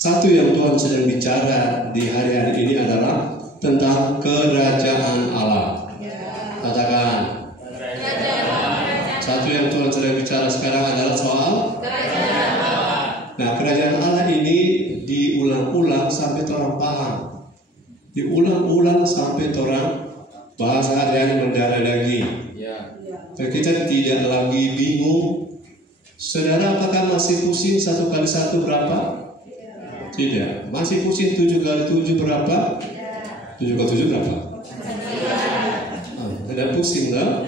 Satu yang Tuhan sedang bicara di hari-hari ini adalah tentang kerajaan Allah. Katakan. Satu yang Tuhan sedang bicara sekarang adalah soal kerajaan Allah. Nah, kerajaan Allah ini diulang-ulang sampai orang paham. Diulang-ulang sampai orang bahasa harian mendarah daging. Dan kita tidak lagi bingung. Saudara, apakah masih pusing 1 kali 1 berapa? Tidak. Masih pusing 7 kali 7 berapa? 7 kali 7 berapa? Tidak pusing lah.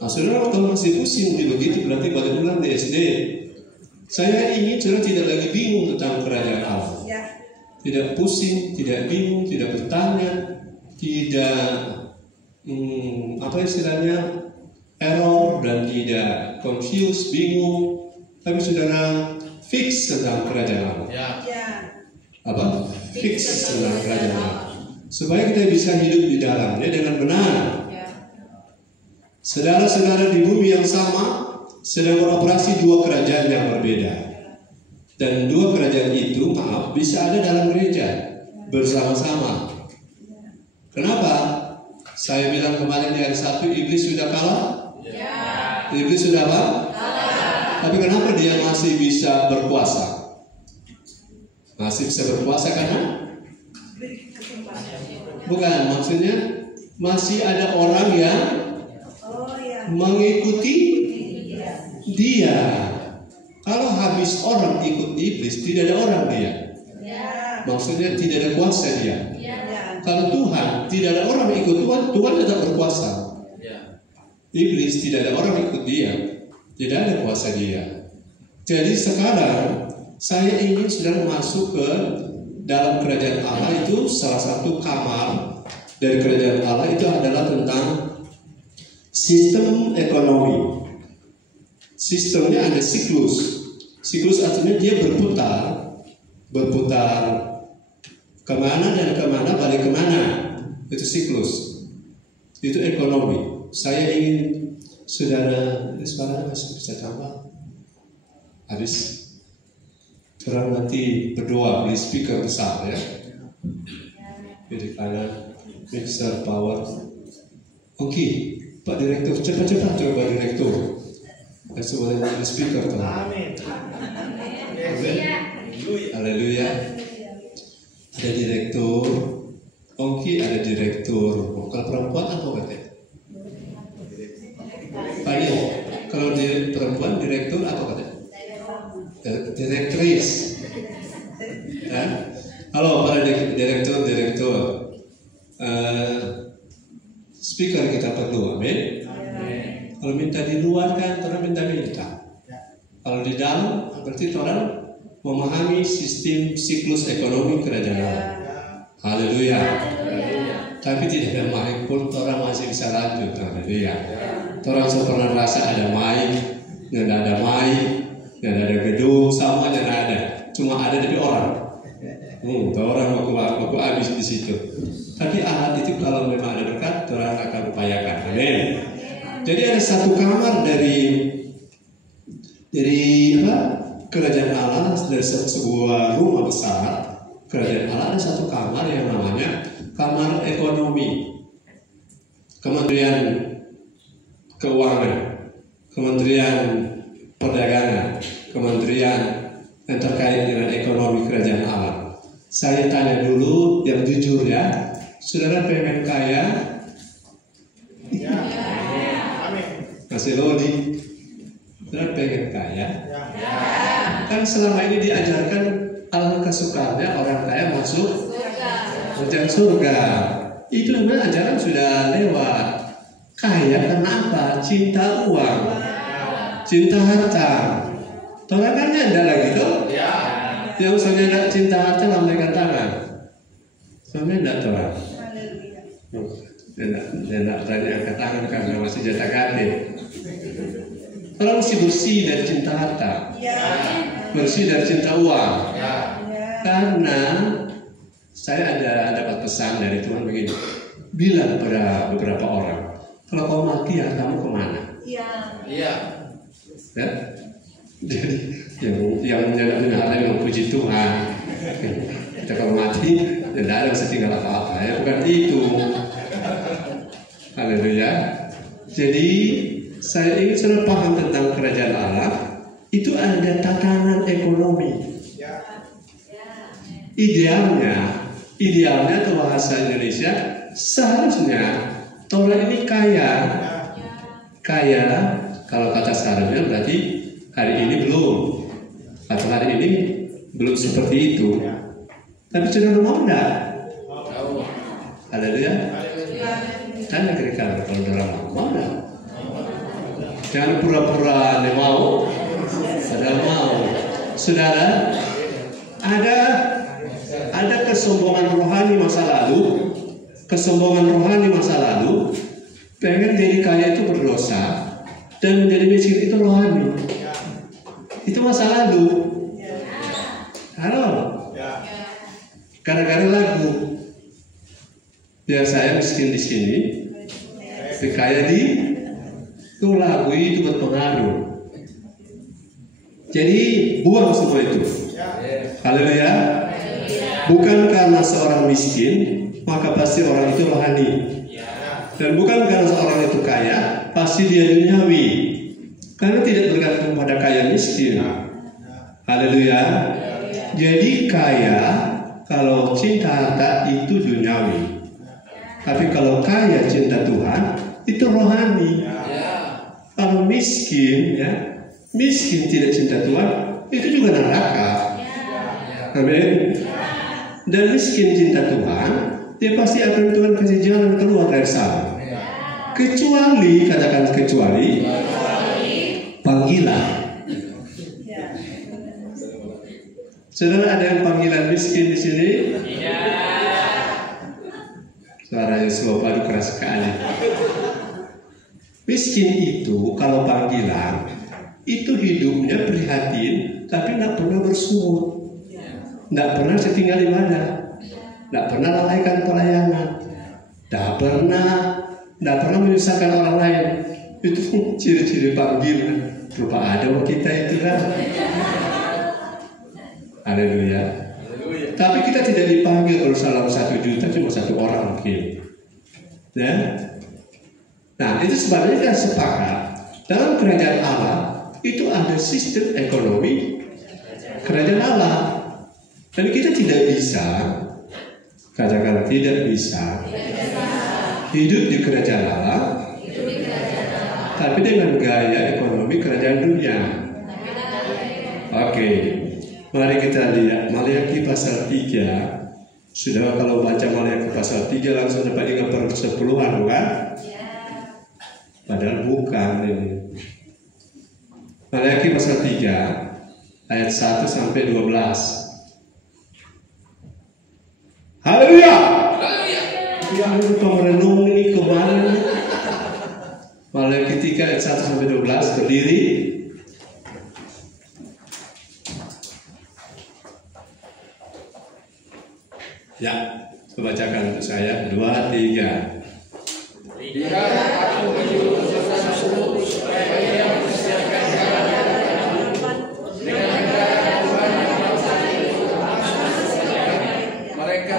Nah, saudara, kalau masih pusing begitu berarti balik ulang di SD. Saya ingin saudara tidak lagi bingung tentang kerajaan Allah. Tidak pusing, tidak bingung, tidak bertanya, tidak apa istilahnya error dan tidak confused, bingung. Tapi saudara fix tentang kerajaan Allah. Apa? Fix tentang kerajaan Allah. Supaya kita bisa hidup di dalamnya dengan benar. Saudara-saudara di bumi yang sama sedang beroperasi 2 kerajaan yang berbeda. Dan 2 kerajaan itu, bisa ada dalam gereja bersama-sama. Kenapa? Saya bilang kemarin di ayat 1, iblis sudah kalah? Iblis sudah apa? Tapi kenapa dia masih bisa berkuasa? Masih bisa berkuasa karena? Bukan, maksudnya masih ada orang yang mengikuti dia. Kalau habis orang ikut iblis, tidak ada orang dia. Maksudnya tidak ada kuasa dia. Kalau Tuhan, tidak ada orang ikut Tuhan, Tuhan tetap berkuasa. Iblis tidak ada orang ikut dia, tidak ada kuasa dia. Jadi sekarang saya ingin saudara masuk ke dalam kerajaan Allah. Itu salah satu kamar dari kerajaan Allah itu adalah tentang sistem ekonomi. Sistemnya ada siklus. Siklus artinya dia berputar kemana dan kemana, balik kemana. Itu siklus. Itu ekonomi. Saya ingin saudara, sekarang masih bisa tambah. Habis terang nanti berdoa, beli speaker besar ya. Kiri kanan, mixer power. Oke, Pak Direktur, cepat-cepat coba Direktur. Semuanya beli speaker tuh. Amin. Haleluya. Ada direktur, Ongki ada direktur. Kalau perempuan apa katanya? Pani, kalau perempuan direktur apa katanya? Direktris. Halo para direktur. Speaker kita perlu, amin. Kalau minta di luar kan, orang minta. Kalau di dalam, berarti orang memahami sistem siklus ekonomi kerajaan Allah. Haleluya. Tapi tidak ada mic pun, orang masih bisa lanjut. Haleluya. Orang pernah rasa ada mic, nggak ada mic, nggak ada gedung, sama nggak ada. Cuma ada dari orang. Orang mau habis di situ. Tapi alat itu kalau memang ada berkat, orang akan upayakan. Amin. Jadi ada satu kamar dari kerajaan Allah, dari sebuah rumah besar kerajaan Allah, ada satu kamar yang namanya kamar ekonomi. Kementerian Keuangan, Kementerian Perdagangan, Kementerian yang terkait dengan ekonomi kerajaan Allah. Saya tanya dulu yang jujur ya, saudara pengen kaya? Masih lodi, saudara pengen kaya? Kan selama ini diajarkan Allah kesukaannya orang kaya masuk surga. Itu memang ajaran sudah lewat. Kaya karena apa? Cinta uang, cinta harta. Torakannya ada lagi tuh. Yang soalnya tidak cinta harta lambaikan tangan. Soalnya tidak torang. Tidak berani angkat tangan karena masih jatah kadir. Orang mesti bersih dari cinta harta, bersih dari cinta uang. Karena saya ada dapat pesan dari Tuhan begini, bilang pada beberapa orang, kalau kau mati hartamu kemana? Ya. Jadi yang menyalahkan harta memuji Tuhan. Kita kalau mati, tidak ada bisa tinggal apa-apa ya, bukan itu. Haleluya. Jadi saya ingin saudara paham tentang kerajaan Allah. Itu ada tatanan ekonomi. Idealnya atau bahasa Indonesia seharusnya Torah ini kaya. Kalau kata seharusnya berarti hari ini belum, atau hari ini belum seperti itu. Tapi saudara mau enggak? Haleluya. Tanya kira-kira kalau saudara mau enggak? Jangan pura-pura mau. Saudara mau. Saudara, ada kesombongan rohani masa lalu, pengen jadi kaya itu berdosa dan menjadi miskin itu rohani. Itu masa lalu. Halo. Gara-gara lagu. Biar saya miskin di sini, tapi kaya di itu lagu itu berpengaruh. Jadi buang semua itu. Haleluya. Bukan karena seorang miskin, maka pasti orang itu rohani. Dan bukan karena seorang itu kaya, pasti dia duniawi. Karena tidak bergantung pada kaya miskin. Haleluya. Jadi kaya, kalau cinta harta itu duniawi. Tapi kalau kaya cinta Tuhan, itu rohani. Kalau miskin, miskin tidak cinta Tuhan, itu juga neraka. Amin. Dan miskin cinta Tuhan, dia pasti akan Tuhan kasih jalan keluar dari sana. Kecuali panggilan. Saudara, ada yang panggilan miskin di sini? Suaranya semua padu keras sekali. Miskin itu kalau panggilan, itu hidupnya prihatin, tapi tidak pernah bersungut. Tidak pernah setinggal ibadah, tidak pernah lalaikan pelayanan, tidak pernah menyusahkan orang lain. Itu ciri-ciri panggilan. Rupa ada kita itu kan. Haleluya. Tapi kita tidak dipanggil kalau salah 1 juta, cuma 1 orang mungkin. Ya. Nah, itu sebabnya kita sepakat dalam kerajaan Allah itu ada sistem ekonomi kerajaan Allah. Dan kita tidak bisa, katakan tidak bisa hidup di kerajaan Allah, tapi dengan gaya ekonomi kerajaan dunia. Oke, mari kita lihat Maliaki pasal 3. Sudah kalau baca Maliaki pasal 3 langsung dapat ingat persepuluhan, bukan? Padahal bukan ini. Maliaki pasal 3 ayat 1 sampai 12. Haleluya. Yang lupa merenung ini kemarin. Maliaki 3 ayat 1 sampai 12 berdiri. Ya, saya bacakan untuk saya. 2, 3. Aku menyuruh sesuatu supaya ia mempersiapkan jalan dengan cara Tuhan yang bangsa itu mereka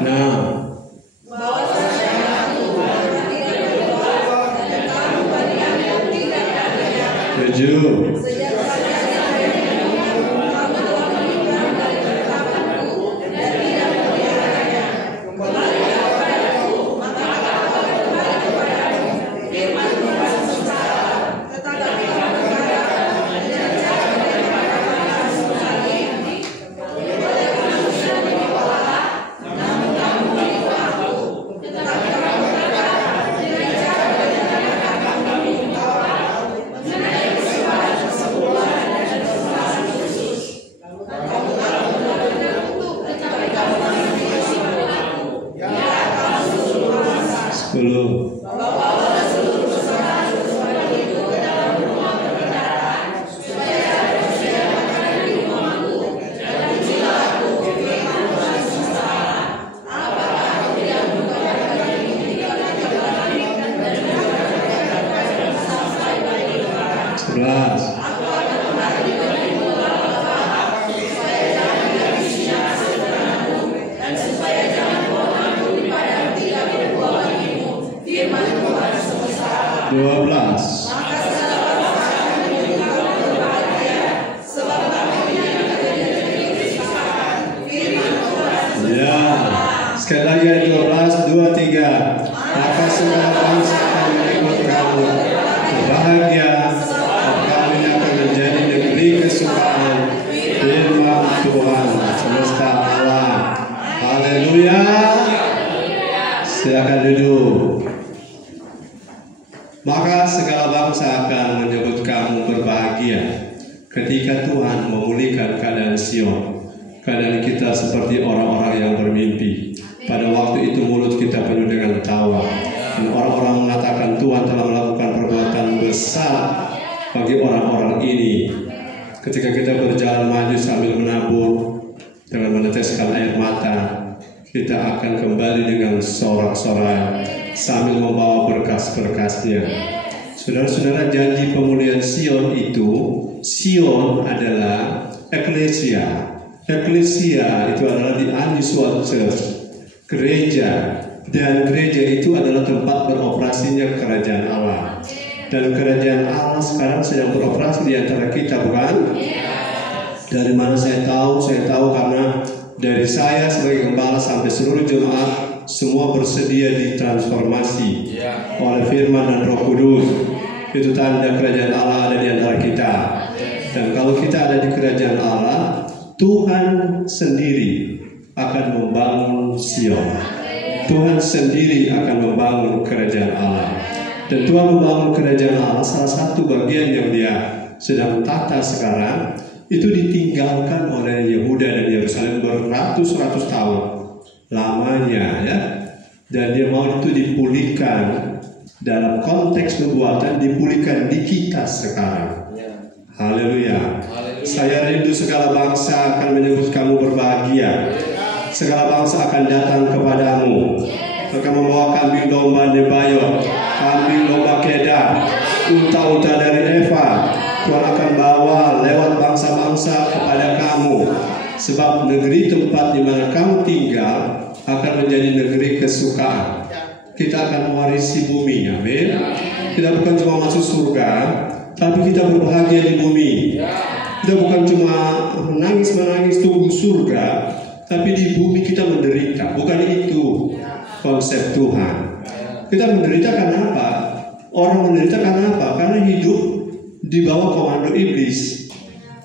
Nah, tujuh. Sekali lagi 12, 2, 3. Maka segala bangsa akan mengikut kamu. Berbahagia, kamu yang akan menjadi negeri kesukaan firman Tuhan semesta alam. Haleluya. Silakan duduk. Maka segala bangsa akan menyebut kamu berbahagia ketika Tuhan memulihkan keadaan Sion. Keadaan kita seperti orang-orang yang bermimpi. Pada waktu itu mulut kita penuh dengan tawa, dan orang-orang mengatakan Tuhan telah melakukan perbuatan besar bagi orang-orang ini. Ketika kita berjalan maju sambil menabur dengan meneteskan air mata, kita akan kembali dengan sorak-sorai sambil membawa berkas-berkasnya. Saudara-saudara, janji pemulihan Sion itu, Sion adalah eklesia. Eklesia itu adalah the unusual church, gereja, dan gereja itu adalah tempat beroperasinya kerajaan Allah. Dan kerajaan Allah sekarang sedang beroperasi di antara kita, bukan? Dari mana saya tahu? Saya tahu karena dari saya sebagai gembala sampai seluruh jemaat semua bersedia ditransformasi oleh firman dan Roh Kudus. Itu tanda kerajaan Allah ada di antara kita. Dan kalau kita ada di kerajaan Allah, Tuhan sendiri akan membangun Sion. Tuhan sendiri akan membangun kerajaan Allah. Dan Tuhan membangun kerajaan Allah, salah satu bagian yang dia sedang tata sekarang, itu ditinggalkan oleh Yehuda dan Yerusalem beratus-ratus tahun lamanya, ya. Dan dia mau itu dipulihkan dalam konteks nubuatan, dipulihkan di kita sekarang. Haleluya. Saya rindu segala bangsa akan menyebut kamu berbahagia. Segala bangsa akan datang kepadamu. Akan membawa kambing domba Nebayot, kambing domba Kedar, unta-unta dari Eva. Tuhan akan bawa lewat bangsa-bangsa kepada kamu. Sebab negeri tempat di mana kamu tinggal akan menjadi negeri kesukaan. Kita akan mewarisi bumi, amin. Kita bukan cuma masuk surga, tapi kita berbahagia di bumi. Kita bukan cuma menangis tunggu surga, tapi di bumi kita menderita. Bukan itu konsep Tuhan. Kita menderita karena apa? Orang menderita karena apa? Karena hidup di bawah komando iblis.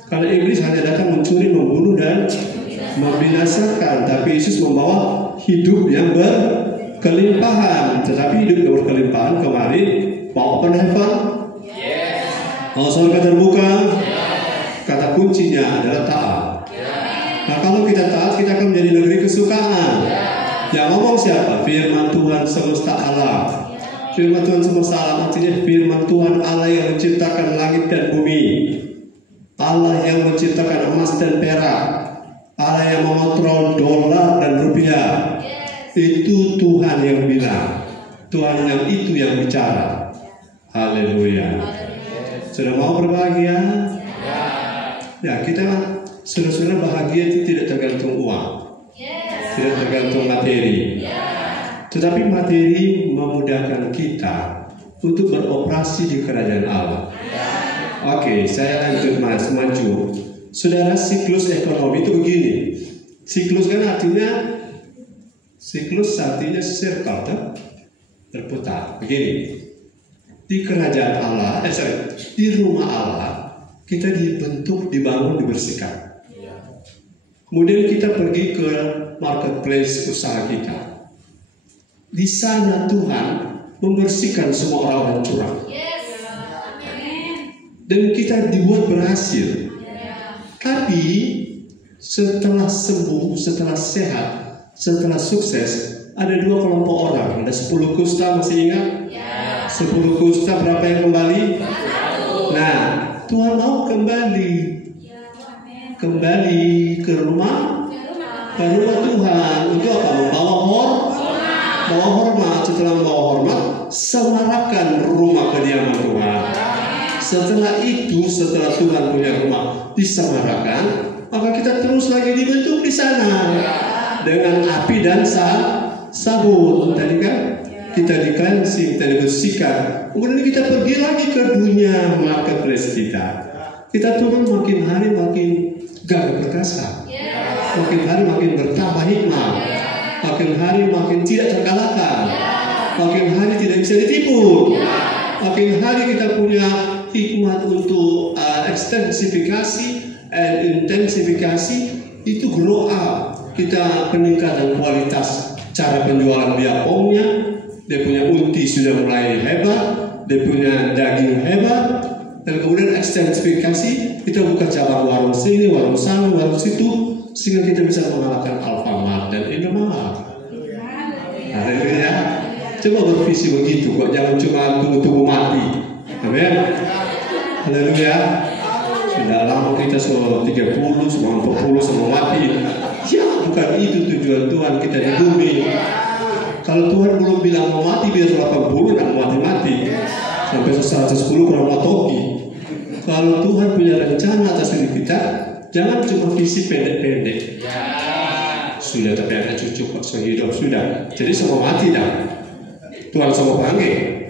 Karena iblis hanya datang mencuri, membunuh, dan membinasakan. Tapi Yesus membawa hidup yang berkelimpahan. Tetapi hidup yang berkelimpahan kemarin mau open heaven. Mau surga terbuka. Kata kuncinya adalah taat. Nah, kalau kita taat, kita akan menjadi negeri kesukaan. Yang ngomong siapa? Firman Tuhan semesta alam. Firman Tuhan semesta alam artinya firman Tuhan Allah yang menciptakan langit dan bumi, Allah yang menciptakan emas dan perak, Allah yang mengontrol dolar dan rupiah. Itu Tuhan yang bilang. Tuhan yang itu yang bicara. Haleluya. Sudah mau berbahagia? Ya, kita saudara-saudara, bahagia itu tidak tergantung uang. tidak tergantung materi. Tetapi materi memudahkan kita untuk beroperasi di kerajaan Allah. Oke, saya lanjut maju. Saudara, siklus ekonomi itu begini. Siklus kan artinya circle, berputar. Begini, di kerajaan Allah, di rumah Allah, kita dibentuk, dibangun, dibersihkan. Kemudian kita pergi ke marketplace usaha kita. Di sana Tuhan membersihkan semua orang-orang curang. Dan kita dibuat berhasil. Tapi setelah sembuh, setelah sehat, setelah sukses, ada 2 kelompok orang. Ada 10 kusta, masih ingat? 10 kusta berapa yang kembali? Nah, Tuhan mau kembali ke rumah Tuhan. Untuk apa? Membawa hormat. Setelah membawa hormat, semarakan rumah kediaman Tuhan. Setelah itu, setelah Tuhan punya rumah disemarakan, maka kita terus lagi dibentuk di sana dengan api dan sabun. Tadi kan kita di-cleansing, kita dibersihkan. Kemudian kita pergi lagi ke dunia marketplace kita. Kita turun makin hari makin gagah perkasa, makin hari makin bertambah hikmah, makin hari makin tidak terkalahkan, makin hari tidak bisa ditipu, makin hari kita punya hikmat untuk ekstensifikasi dan intensifikasi, itu grow up. Kita peningkatan kualitas cara penjualan biapongnya, dia punya unti sudah mulai hebat, dia punya daging hebat, dan kemudian ekstensifikasi, kita buka cabang warung sini, warung sana, warung situ, sehingga kita bisa mengalahkan Alfamart dan Indomaret. Haleluya. Coba bervisi begitu, kok jangan cuma tunggu-tunggu mati. Amin. Haleluya. Sudah lama kita semua 30, semua 40, semua mati. Ya, bukan itu tujuan Tuhan kita di bumi. Kalau Tuhan belum bilang mau mati, biar 80 dan mau mati-mati. Sampai 110 kurang mau toki. Kalau Tuhan punya rencana atas diri kita, jangan cuma visi pendek-pendek. Sudah tapi ada cucu kok sehidup sudah. Jadi semua mati dah. Tuhan semua panggil.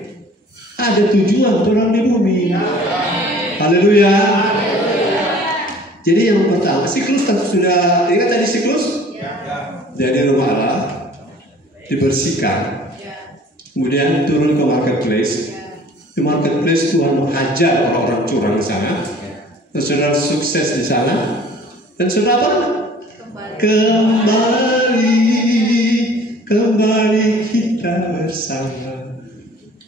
Ada tujuan Tuhan di bumi. Haleluya. Jadi yang pertama, siklus sudah ingat tadi siklus? Jadi rumah Allah dibersihkan. Kemudian turun ke marketplace. Di marketplace Tuhan menghajar orang-orang curang di sana. Dan saudara sukses di sana. Dan saudara apa? Kembali kita bersama.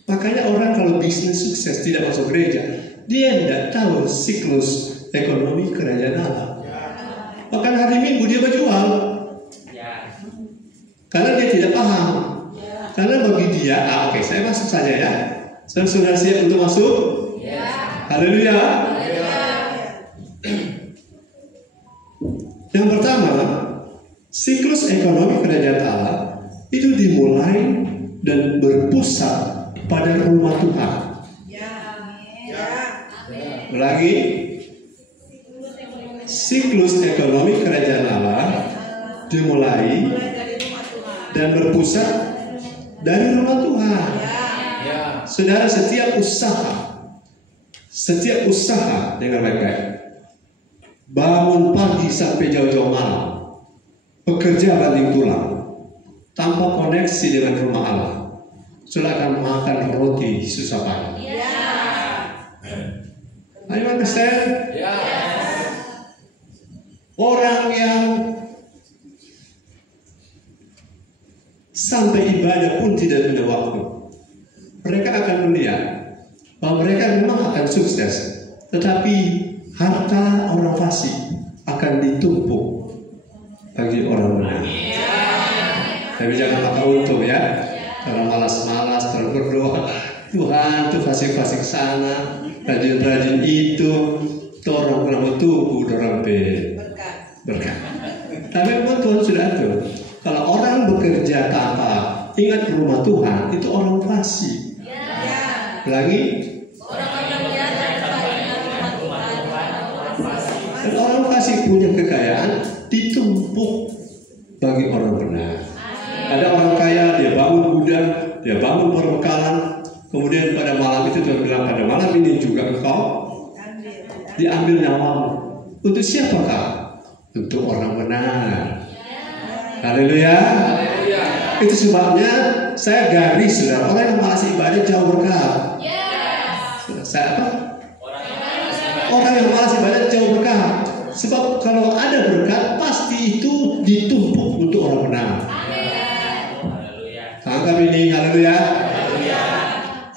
Makanya orang kalau bisnis sukses tidak masuk gereja, dia tidak tahu siklus ekonomi kerajaan Allah. Bahkan hari Minggu dia berjual. Karena dia tidak paham. Karena bagi dia, oke, saya masuk saja ya. Saudara siap untuk masuk? Haleluya. Yang pertama, siklus ekonomi kerajaan Allah itu dimulai dan berpusat pada rumah Tuhan. Ulangi, siklus ekonomi kerajaan Allah dimulai dan berpusat dari rumah Tuhan. Saudara, setiap usaha dengan baik-baik, bangun pagi sampai jauh-jauh malam, bekerja banting tulang, tanpa koneksi dengan rumah Allah, sudah akan makan roti susah payah. Are you understand? Orang yang sampai ibadah pun tidak punya waktu, mereka akan melihat bahwa mereka memang akan sukses, tetapi harta orang fasik akan ditumpuk bagi orang benar. Tapi jangan makan untung ya. Kalau malas-malas terus berdoa, Tuhan tuh fasik-fasik sana, rajin-rajin itu, orang pernah tubuh, orang berkat. Tapi memang Tuhan sudah atur. Kalau orang bekerja tanpa ingat rumah Tuhan, itu orang fasik. Lagi? Dan orang fasik punya kekayaan ditumpuk bagi orang benar. dia bangun perbekalan, kemudian pada malam itu Tuhan bilang, pada malam ini juga engkau diambil nyawamu. Untuk siapakah? Untuk orang benar. Haleluya. Itu sebabnya saya garis, saudara, orang yang malas ibadah jauh berkah. Saya apa? Orang yang malas ibadah jauh berkah. Sebab kalau ada berkat, pasti itu ditumpuk untuk orang benar. Tangkap ini, haleluya.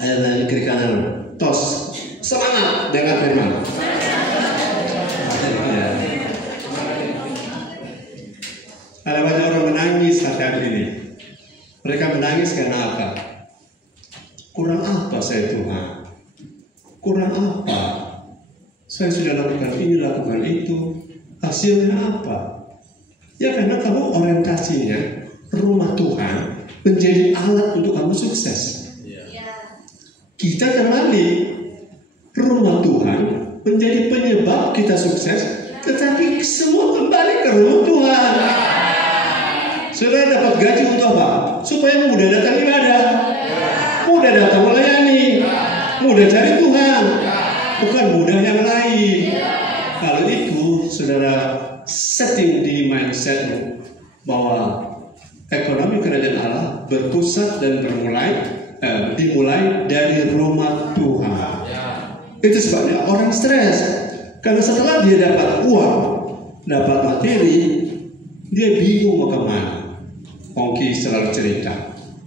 Ayat dari kiri kanan, tos, semangat dengan firman. Ada banyak orang menangis saat ini. Mereka menangis karena apa? Kurang apa saya Tuhan? Kurang apa? Saya sudah lakukan ini, lakukan itu. Hasilnya apa? Ya karena kamu orientasinya rumah Tuhan menjadi alat untuk kamu sukses. Kita kembali rumah Tuhan menjadi penyebab kita sukses, tetapi semua kembali ke rumah Tuhan. Saudara dapat gaji untuk apa? Supaya mudah datang ibadah, mudah datang melayani, mudah cari Tuhan, bukan mudah yang lain. Kalau itu, saudara setting di mindsetmu bahwa ekonomi kerajaan Allah berpusat dan dimulai dari rumah Tuhan. Itu sebabnya orang stres, karena setelah dia dapat uang, dapat materi, dia bingung mau kemana. Ongki selalu cerita,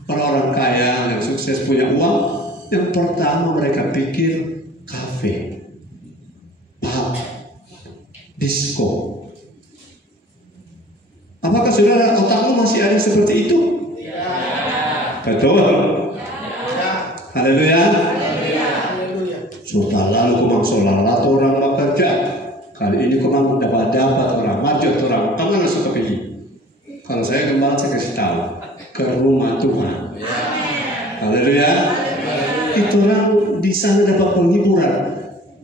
orang-orang kaya yang sukses punya uang, yang pertama mereka pikir kafe, pub, disco. Apakah saudara otakmu masih ada seperti itu? Betul. Haleluya. Sudah lalu kumang solalat orang bekerja, kali ini kumang dapat orang, majut orang, kamu langsung kepilih. Kalau saya kembali saya kasih tahu ke rumah Tuhan. Haleluya. Itu orang di sana dapat penghiburan.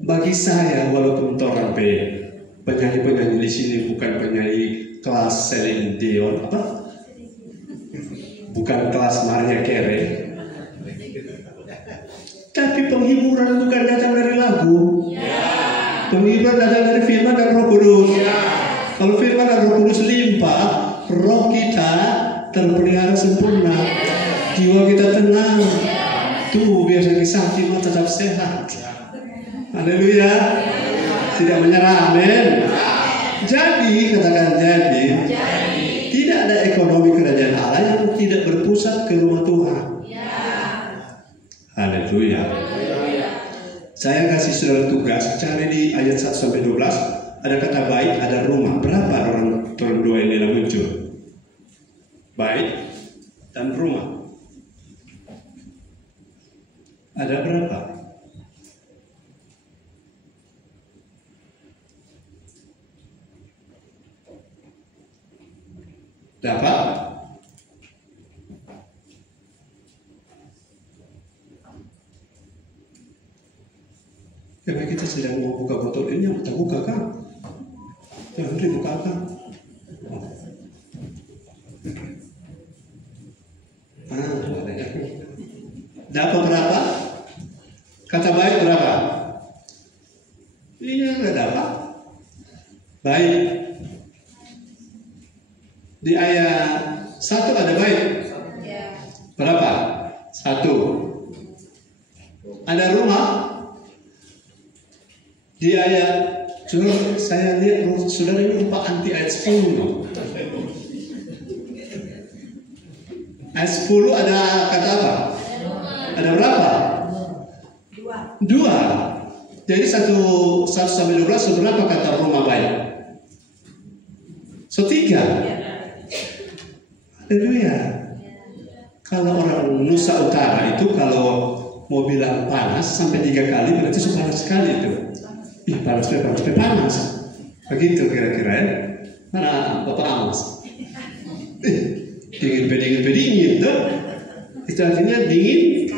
Bagi saya, walaupun orang penyanyi di sini bukan penyanyi kelas Celine Dion, apa? Bukan kelas Maria Carey. Tapi penghiburan bukan datang dari lagu. Penghiburan datang dari firman dan Roh Kudus. Kalau firman dan Roh Kudus limpah, roh kita terpelihara sempurna, jiwa kita tenang. Tubuh biar sakit sakit tetap sehat. Haleluya. Tidak menyerah, amin. Jadi, katakan jadi. Tidak ada ekonomi kerajaan Allah yang tidak berpusat ke rumah Tuhan. Haleluya. Saya kasih saudara tugas, cari di ayat 1-12. Ada kata baik, ada rumah. Berapa orang dua ini yang muncul? Baik dan rumah. Ada berapa? Dapat? Karena kita sedang mau buka botol ini, yang kita buka kan? Jangan dibukakan. Dapat berapa? Kata baik berapa? Iya, nggak dapat. Baik. Di ayat 1 ada baik. Berapa? 1. Ada rumah. Di ayat, saya lihat saudara ini lupa anti ayat 10. Ayat 10 ada kata apa? Ada berapa? 2. Jadi 1-12 seberapa kata rumah baik? 3. Haleluya. Kalau orang Nusa Utara itu kalau mau bilang panas sampai 3 kali berarti panas sekali itu. Ih, panas. Begitu kira-kira ya. Mana Bapak Amos? Dingin tuh. Itu artinya dingin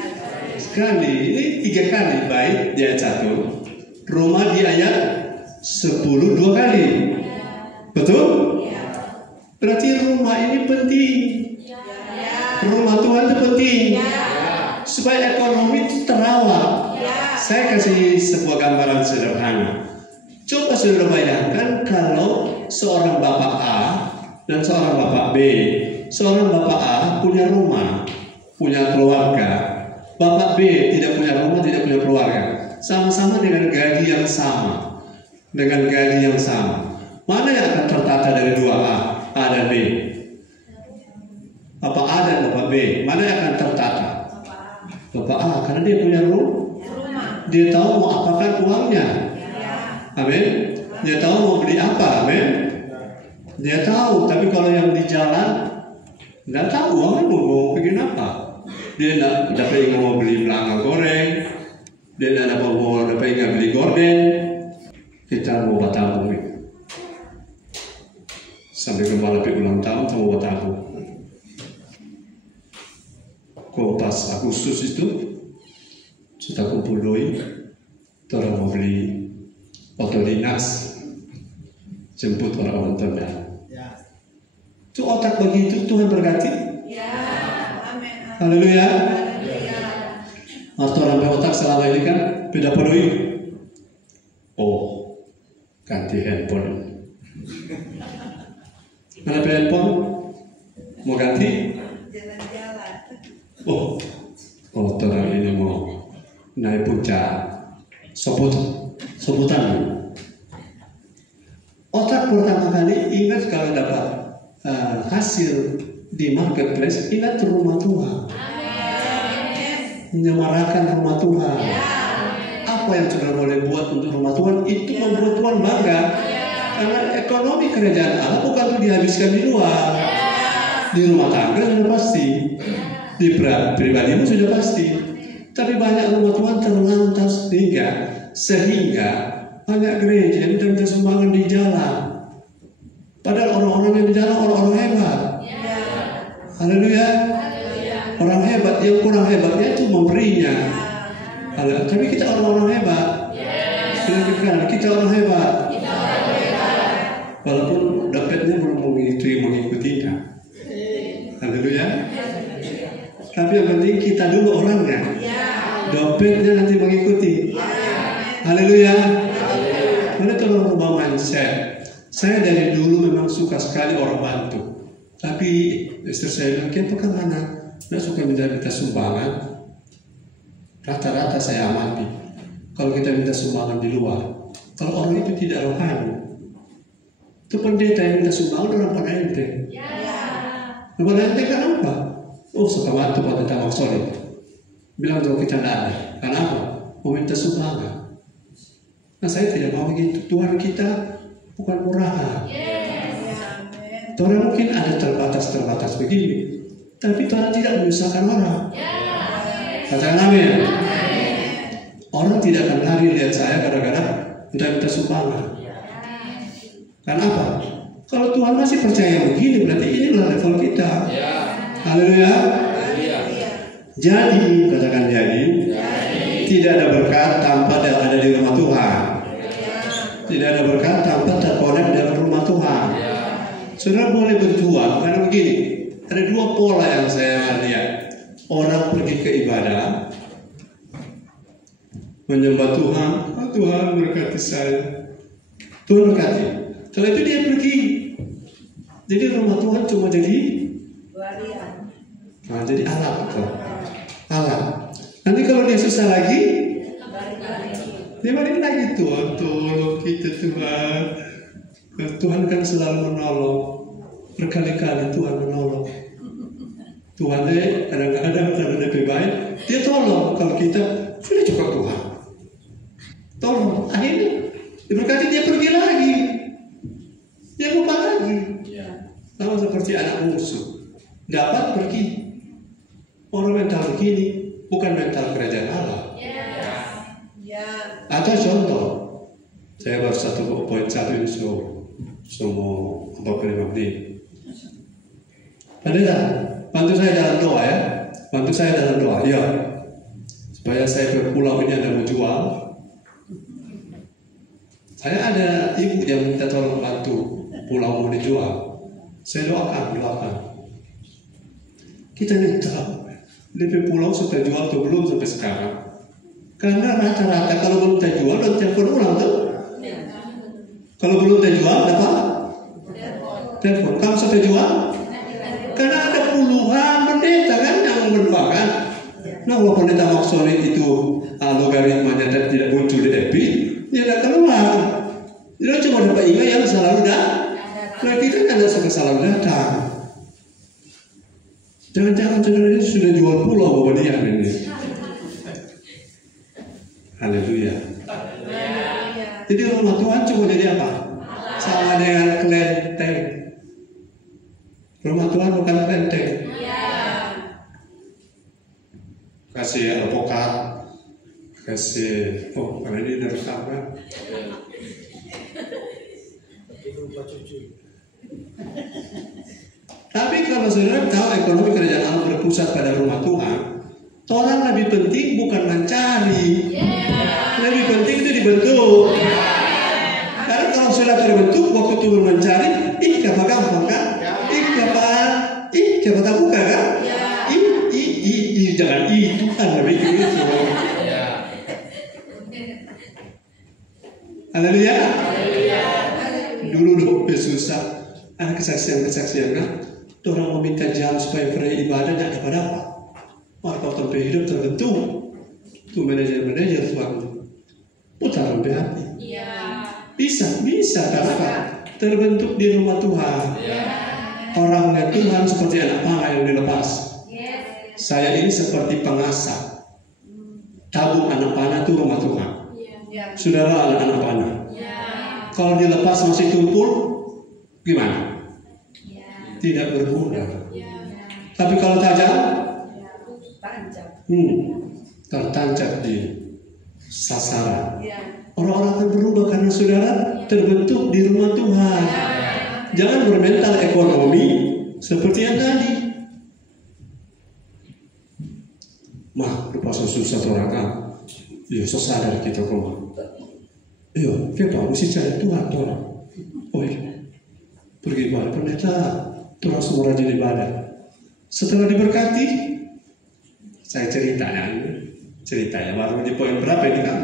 sekali. Ini 3 kali baik di ayat 1. Rumah di ayat 10 2 kali. Betul? Berarti rumah ini penting. Rumah Tuhan itu penting. supaya ekonomi itu terawat. Saya kasih sebuah gambaran sederhana. Coba saudara bayangkan kalau seorang bapak A dan seorang bapak B. Seorang bapak A punya rumah, punya keluarga. Bapak B tidak punya rumah, tidak punya keluarga. Sama-sama dengan gaji yang sama. Dengan gaji yang sama. Mana yang akan tertata dari dua A dan B? Bapak A dan Bapak B. Mana yang akan tertata? Bapak A, karena dia punya rumah. Dia tahu mau apakan uangnya. Amin. Dia tahu mau beli apa. Amin. Dia tahu, tapi kalau yang di jalan nggak tahu uangnya mau bikin apa. Dia nggak dapat mau beli belanga goreng. Dia nggak dapat beli gorden. Kita mau batang sampai kembali ulang tahun kita mau batang. Kok pas Agustus itu sudah kumpul doi, orang mau beli foto dinas, jemput orang tua. Itu otak begitu Tuhan berkati. Haleluya. Waktu orang otak selama ini kan beda pedoi. Oh, ganti handphone. Mana handphone? Mau ganti? Oh, orang ini mau naik puncak. Sebutan. Otak pertama kali ingat kalau dapat hasil di marketplace, ingat rumah Tuhan. Menyemarakan rumah Tuhan. Apa yang sudah boleh buat untuk rumah Tuhan itu membuat Tuhan bangga. Karena ekonomi kerajaan Allah bukan untuk dihabiskan di luar. Di rumah tangga sudah pasti. Di pribadimu sudah pasti. Tapi banyak rumah Tuhan terlantas sehingga banyak gereja yang minta sumbangan di jalan. Padahal orang-orang yang di jalan orang-orang hebat. Haleluya. Orang hebat, yang kurang hebatnya itu memberinya. Tapi kita orang-orang hebat. Kita orang hebat. Walaupun dapatnya belum mengikutinya. Haleluya. Tapi yang penting kita dulu orangnya. Dompetnya nanti mengikuti. Haleluya. Mana kalau merubah mindset. Saya dari dulu memang suka sekali orang bantu. Tapi istri saya bilang, "Kenapa kan anak nggak suka minta sumbangan?" Rata-rata saya amati. Kalau kita minta sumbangan di luar, kalau orang itu tidak rohani, itu pendeta yang minta sumbangan orang pada ente. Pada ente kan apa? Oh, suka bantu pada tamak solid. Bilang kalau kita tidak ada. Kenapa? Mau minta sumbangan. Nah, saya tidak mau begitu. Tuhan kita bukan murahan. Tuhan mungkin ada terbatas begini, tapi Tuhan tidak menyusahkan orang. Katakan amin. Orang tidak akan lari lihat saya gara-gara minta sumbangan. Kenapa? Kalau Tuhan masih percaya begini, berarti inilah level kita. Haleluya. Jadi, katakan jadi. Tidak ada berkat tanpa ada di rumah Tuhan. Tidak ada berkat tanpa terkonek dengan rumah Tuhan. Saudara boleh berjuang karena begini. Ada dua pola yang saya lihat. Orang pergi ke ibadah, menyembah Tuhan. Oh, Tuhan berkati saya. Tuhan berkati. Setelah itu dia pergi. Jadi rumah Tuhan cuma jadi jadi alat. Alat. Nanti kalau dia susah lagi, dia balik lagi. Tuhan tolong kita Tuhan. Tuhan kan selalu menolong. Berkali-kali Tuhan menolong. Tuhan deh kadang-kadang kalau lebih baik dia tolong. Kalau kita sudah cukup Tuhan tolong, akhirnya diberkati dia pergi lagi, dia lupa lagi. Sama seperti anak musuh dapat pergi. Orang mental begini bukan mental kerajaan Allah. Atau contoh, saya baru 1.1 ini semua 45 menit. Ada bantu saya dalam doa ya. Bantu saya dalam doa ya. Supaya saya ke pulau ini ada mau jual. Saya ada ibu yang minta tolong bantu pulau mau dijual. Saya doakan. Kita minta DP Pulau sudah jual atau belum sampai sekarang? Karena rata-rata kalau belum terjual dan telepon ulang tuh. Kalau belum terjual apa? Telepon. Kamu sudah jual? Karena ada puluhan pendeta kan yang mendoakan. Nah, kalau pendeta maksudnya itu logaritmanya tidak muncul di EPI, dia tidak keluar. Dia cuma dapat email yang selalu datang. Nah, kita kan ada selalu datang. Jangan-jangan saudara ini sudah jual pulau bahwa dia ini. Haleluya. Jadi rumah Tuhan cuma jadi apa? Sama dengan kelenteng. Rumah Tuhan bukan kelenteng. Kasih alpukat, kasih karena ini direkam kan. Tapi kalau saudara tahu ekonomi kerajaan Allah berpusat pada rumah Tuhan, orang lebih penting bukan mencari, lebih penting itu dibentuk. Karena kalau sudah terbentuk, waktu Tuhan mencari, apa gampang kan? Apa tak buka kan? Jangan itu kan lebih gitu. Haleluya. Dulu susah. Ada kesaksian kan? Orang meminta jam supaya pernah ibadah dan ibadah apa? Maka tempat hidup terbentuk. Tuh manajer Tuhan putar sampai hati. Bisa kenapa? Terbentuk di rumah Tuhan. Orangnya Tuhan seperti anak panah yang dilepas. Saya ini seperti pengasah. Tabung anak panah itu rumah Tuhan. Saudara anak panah. Kalau dilepas masih tumpul, gimana? Tidak berguna. Tapi kalau tajam, tertancap di sasaran. Orang-orang akan berubah karena saudara terbentuk di rumah Tuhan. Jangan bermental ekonomi seperti yang tadi. Pasal susah orang kan. Ya, sadar kita kok. Iya, kita mesti cari Tuhan. Oh iya. Pergi ibadah pendeta, terus semua rajin ibadah. Setelah diberkati, saya ceritanya baru di poin berapa ini kan?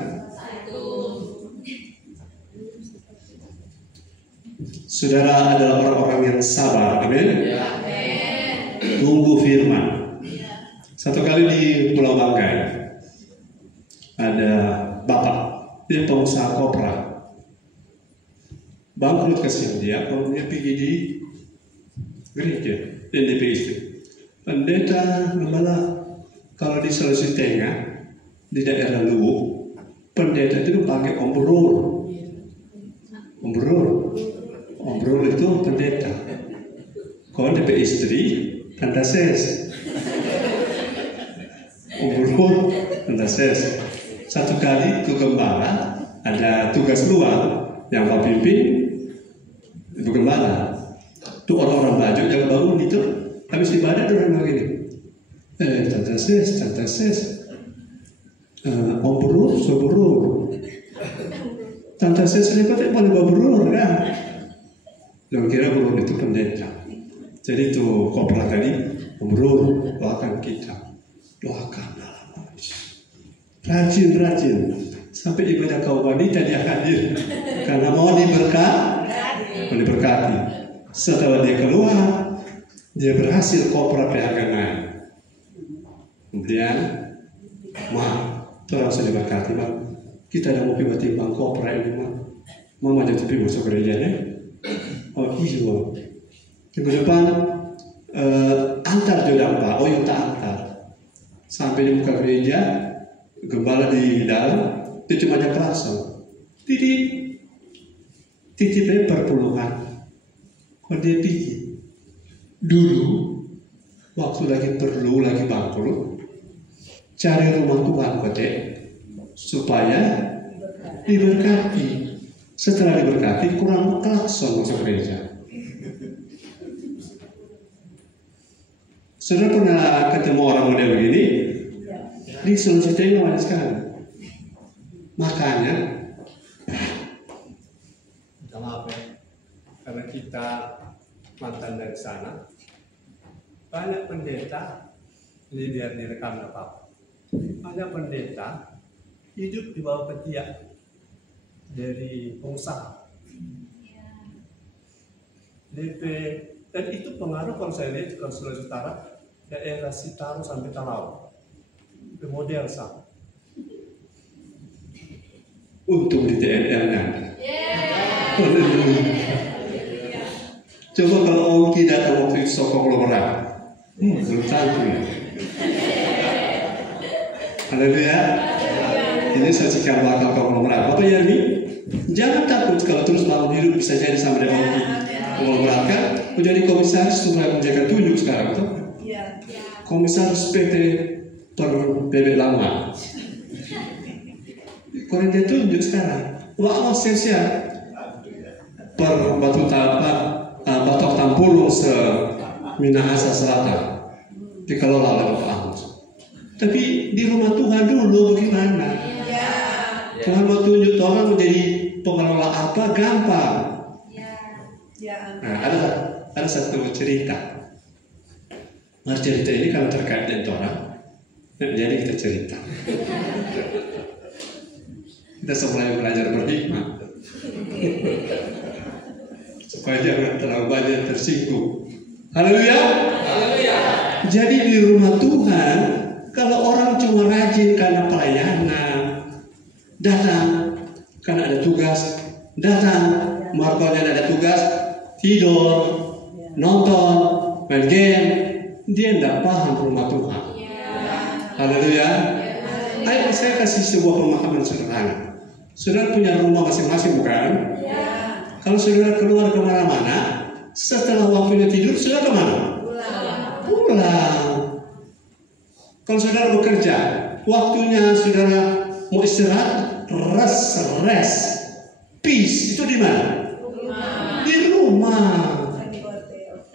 1. Saudara adalah orang-orang yang sabar, amin. Tunggu firman. Satu kali di Pulau Banggai ada bapak, dia pengusaha kopra, bangkrut kasihan dia. Kalau dia pergi di gereja NDPI, pendeta gembala. Kalau di Sulawesi Tengah di daerah Luwu, pendeta itu pakai ombrol itu pendeta. Kalau DP istri tanda ses. Umur ses. Satu kali itu gembala ada tugas luar yang Pak pimpin ibu gembala. Itu orang-orang baju yang bangun itu habis ibadah orang begini. Tante ses. Obrol, sobrol. Tante ses lepas boleh berurur kan? Yang kira berurur itu pendeta. Jadi itu kopra tadi berurur doakan kita. Doakan rajin sampai ibadah kau wanita dia hadir karena mau diberkati. Setelah dia keluar, dia berhasil kopra PHK naik. Kemudian terus diberkati bang. Kita ada mau timbang kopra ini mama jadi pergi masuk gereja nih. Oh iya. Minggu depan antar jodoh pak. Oh yang tak antar. Sampai di muka gereja, gembala di dalam, dia cuma ada klakson. Titip perpuluhan. Kalau dia pergi. Dulu, waktu lagi perlu, lagi bangkrut, cari rumah Tuhan kote, supaya diberkati. Setelah diberkati, kurang klakson masuk gereja. Saudara pernah ketemu orang model begini? Di Sulawesi Tengah ada sekali. Makanya, maaf ya, karena kita mantan dari sana, banyak pendeta Ini biar direkam apa? Ada pendeta hidup di bawah ketiak dari pengusaha. DP, dan itu pengaruh kalau saya lihat kalau Sulawesi Utara, daerah Sitaro sampai Talau, itu model sama. Untung di TNL kan. Coba kalau Ongki datang waktu itu sokong Lomerak, belum tahu ya. Haleluya. Ini saksikan bakal konglomerat. Bapak Yermi, jangan takut kalau terus malam hidup bisa jadi sama dengan Ongki. Konglomerat kan menjadi komisaris supaya menjaga tunjuk sekarang tuh. Komisaris PT per bebek lama. Korang dia tunjuk sekarang. Wah, sensia per Batok Tampulung se Minahasa Selatan dikelola oleh Bapak Ahmad. Tapi di rumah Tuhan dulu bagaimana? Tuhan mau tunjuk orang menjadi pengelola apa gampang. Nah, ada satu cerita. Mari cerita ini kalau terkait dengan orang, jadi kita cerita. Kita mulai belajar berhikmat supaya jangan terlalu banyak tersinggung. Haleluya. Jadi di rumah Tuhan, kalau orang cuma rajin karena pelayanan, datang karena ada tugas, datang markonya ada tugas, tidur, nonton, main game, dia tidak paham rumah Tuhan. Haleluya. Ayo saya kasih sebuah pemahaman sederhana. Saudara punya rumah masing-masing bukan? Kalau saudara keluar kemana-mana, setelah waktunya tidur, saudara kemana? Pulang. Kalau saudara bekerja, waktunya saudara mau istirahat, rest, peace, itu di mana? Di rumah.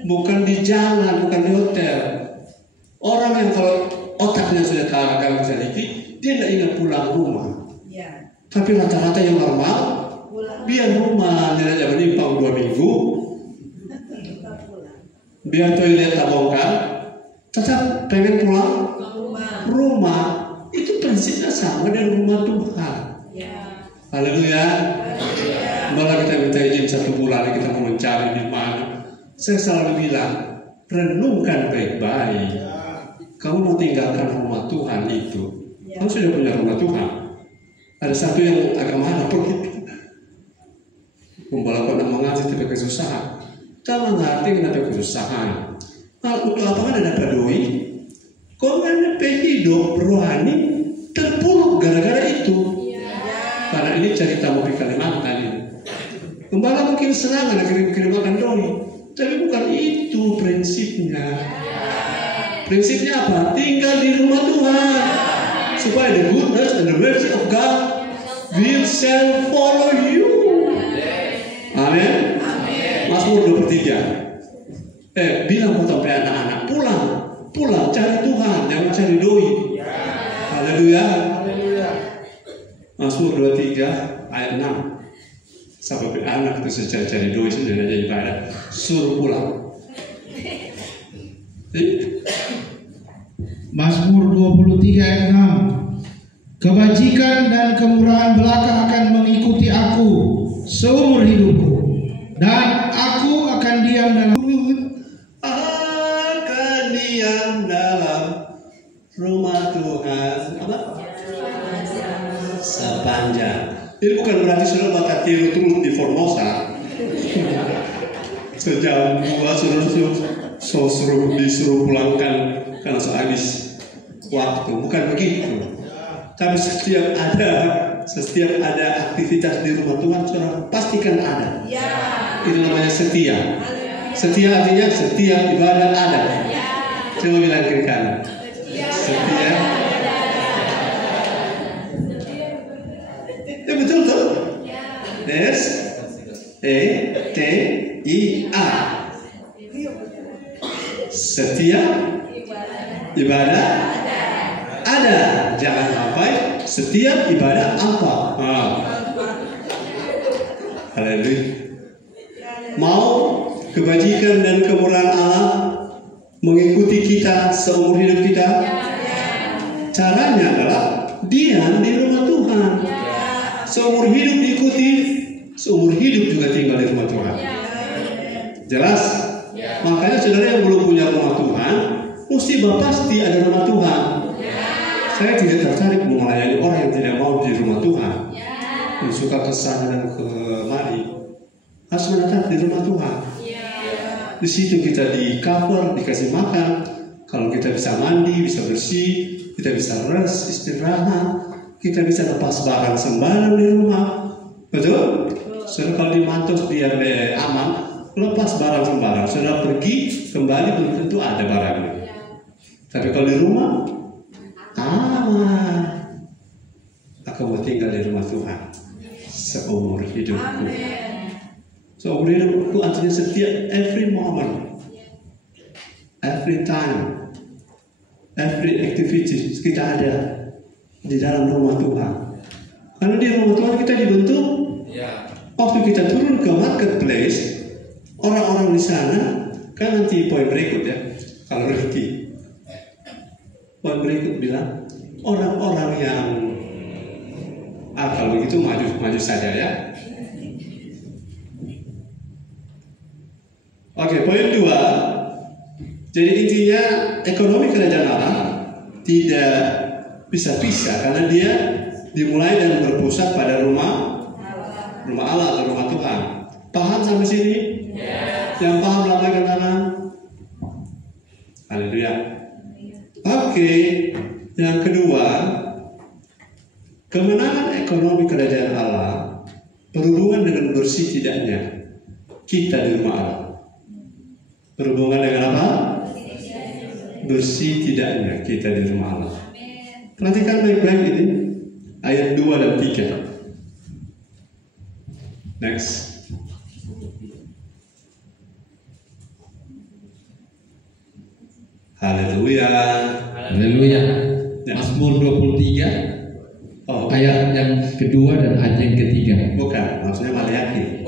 Bukan di jalan, bukan di hotel. Orang yang kalau otaknya sudah agak sedikit, dia tidak ingat pulang rumah. Tapi rata-rata yang normal, biar rumah tidak menyimpang 2 minggu, biar toilet tak bongkar, tetap pengen pulang rumah. Itu prinsipnya sama dengan rumah Tuhan. Haleluya. Malah kita minta izin 1 bulan kita mau mencari di mana. Saya selalu bilang, renungkan baik-baik. Kamu mau tinggalkan rumah Tuhan itu, kamu sudah punya rumah Tuhan. Ada satu yang agak mahal begitu. Walaupun mengaji tapi kesusahan. Kita mengerti kenapa kesusahan. Kalau untuk apa kan ada pedoi? Kau kan hidup rohani terpuruk gara-gara itu. Karena ini cerita mau di Kalimantan ini. Gembala mungkin senang ada kirim makan doi, tapi bukan itu prinsipnya. Prinsipnya apa? Tinggal di rumah Tuhan, supaya the goodness and the mercy of God will shall follow you. Amin. Mazmur 23. Bilang untuk anak-anak, pulang cari Tuhan, jangan cari doi. Haleluya. Mazmur 23 ayat 6. Sampai anak itu cari doi sudah ada ibadah, suruh pulang. Mazmur 23 ayat 6. Kebajikan dan kemurahan belaka akan mengikuti aku seumur hidupku, dan aku akan diam dalam rumah Tuhan sepanjang. Ini bukan berarti sudah bakal tiru turun di Formosa. Sejam 2 disuruh pulangkan karena habis waktu, bukan begitu. Tapi setiap ada aktivitas di rumah Tuhan, saudara pastikan ada. Itu namanya setia. Setia artinya setiap ibadah ada. Coba bilang kiri kanan. Setia. Betul tuh. S-E-T-I-A. Setiap ibadah ada. Jangan sampai setiap ibadah apa. Haleluya. Mau kebajikan dan kemurahan Allah, mengikuti kita seumur hidup kita? Caranya adalah diam di rumah Tuhan. Seumur hidup diikuti, seumur hidup juga tinggal di rumah Tuhan. Jelas? Makanya saudara yang belum punya rumah Tuhan, mesti pasti ada rumah Tuhan. Saya tidak tertarik melayani orang yang tidak mau di rumah Tuhan, yang suka kesana dan kemari. Harus menetap di rumah Tuhan. Di situ kita di cover, dikasih makan. Kalau kita bisa mandi, bisa bersih, kita bisa rest, istirahat, kita bisa lepas barang sembarang di rumah. Betul? Saudara kalau di Mantos biar aman, lepas barang sembarang. Saudara pergi, kembali belum tentu ada barangnya. Tapi kalau di rumah, aman. Aku mau tinggal di rumah Tuhan seumur hidupku. Seumur hidupku artinya setiap every moment, every time, every activity kita ada di dalam rumah Tuhan. Karena di rumah Tuhan kita dibentuk. Waktu kita turun ke marketplace, orang-orang di sana, kan nanti poin berikut ya, kalau Ricky. Poin berikut bilang, orang-orang yang kalau begitu maju saja ya. Oke, poin 2. Jadi intinya ekonomi kerajaan Allah tidak bisa pisah karena dia dimulai dan berpusat pada rumah Allah atau rumah Tuhan. Paham sampai sini? Yang paham lambaikan tangan. Haleluya. Oke, yang kedua, kemenangan ekonomi kerajaan Allah berhubungan dengan bersih tidaknya kita di rumah Allah. Berhubungan dengan apa? Bersih tidaknya kita di rumah Allah. Perhatikan baik-baik ini, ayat 2 dan 3. Next. Haleluya. Haleluya. Mazmur 23 ayat yang kedua dan ayat yang ketiga. Bukan, maksudnya Maleakhi.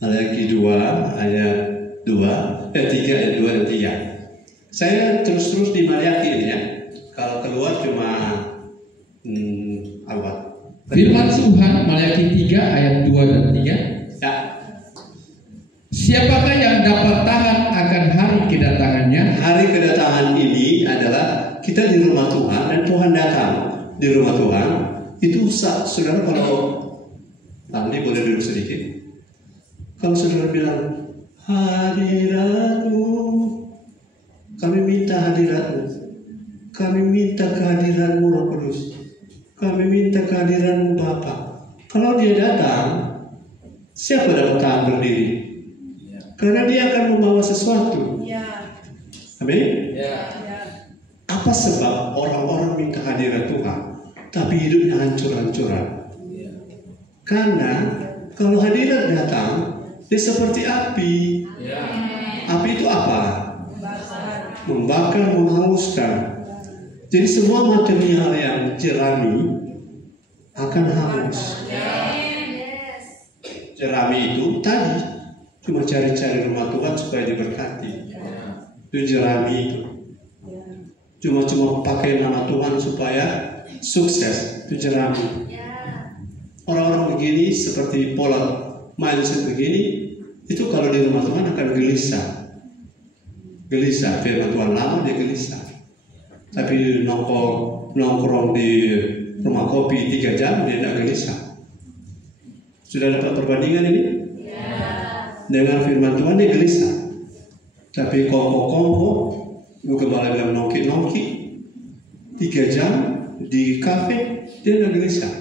Maleakhi 2 ayat 3 ayat 2 dan 3. Saya terus di Maleakhi ini ya. Kalau keluar cuma Firman Tuhan Maleakhi 3 ayat 2 dan 3. Ya. Siapakah yang dapat tahan akan hari kedatangannya? Hari kedatangan ini adalah kita di rumah Tuhan dan Tuhan datang di rumah Tuhan. Itu saudara kalau tadi boleh duduk sedikit. Kalau saudara bilang hadiratmu, kami minta hadiratmu, kami minta kehadiranmu Roh Kudus, kami minta kehadiranmu Bapa. Kalau dia datang, siapa dapat tahan berdiri? Karena dia akan membawa sesuatu. Amin. Apa sebab orang-orang minta hadirat Tuhan, tapi hidupnya hancur-hancuran? Karena kalau hadirat datang, dia seperti api. Api itu apa? Membakar, menghanguskan. Jadi semua material yang jerami akan hangus. Jerami itu tadi cuma cari-cari rumah Tuhan supaya diberkati. Itu jerami itu. Cuma pakai nama Tuhan supaya sukses. Itu jerami. Orang-orang begini seperti pola mindset begini, itu kalau di rumah Tuhan akan gelisah. Gelisah, firman Tuhan lama dia gelisah. Tapi nongkrong di rumah kopi 3 jam dia tidak gelisah. Sudah dapat perbandingan ini? Dengan firman Tuhan dia gelisah. Tapi kongko-kongko, ibu gembala bilang nongki-nongki 3 jam di kafe dia tidak gelisah.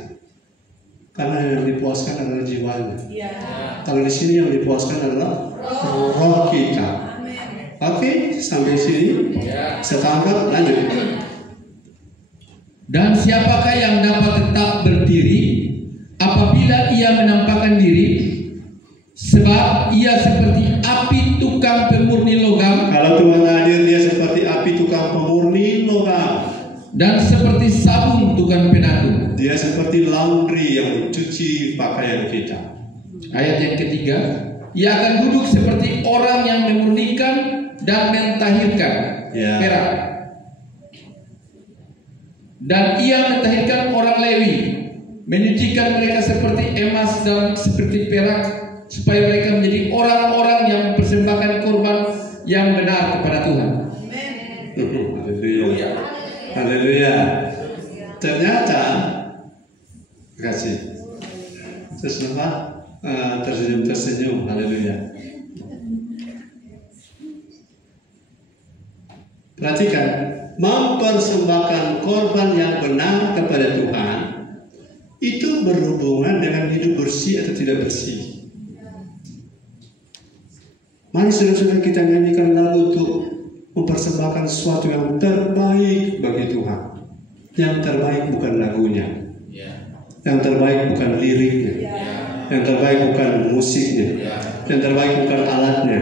Karena yang dipuaskan adalah jiwanya. Kalau di sini yang dipuaskan adalah roh kita. Oke, sampai sini. Setangkap, lanjut. Dan siapakah yang dapat tetap berdiri apabila ia menampakkan diri? Sebab ia seperti api tukang pemurni logam. Kalau Tuhan hadir, dia seperti api tukang pemurni logam. Dan seperti sabun tukang penatu. Dia seperti laundry yang mencuci pakaian kita. Ayat yang ketiga. Ia akan duduk seperti orang yang memurnikan dan mentahirkan perak. Dan ia mentahirkan orang Lewi, menyucikan mereka seperti emas dan seperti perak, supaya mereka menjadi orang-orang yang mempersembahkan korban yang benar kepada Tuhan. Haleluya. Haleluya. Ternyata, kasih sesuatu tersenyum. Haleluya. Perhatikan, mempersembahkan korban yang benar kepada Tuhan itu berhubungan dengan hidup bersih atau tidak bersih. Mari saudara-saudara kita nyanyikan lagu untuk mempersembahkan sesuatu yang terbaik bagi Tuhan. Yang terbaik bukan lagunya, yang terbaik bukan liriknya, yang terbaik bukan musiknya, yang terbaik bukan alatnya.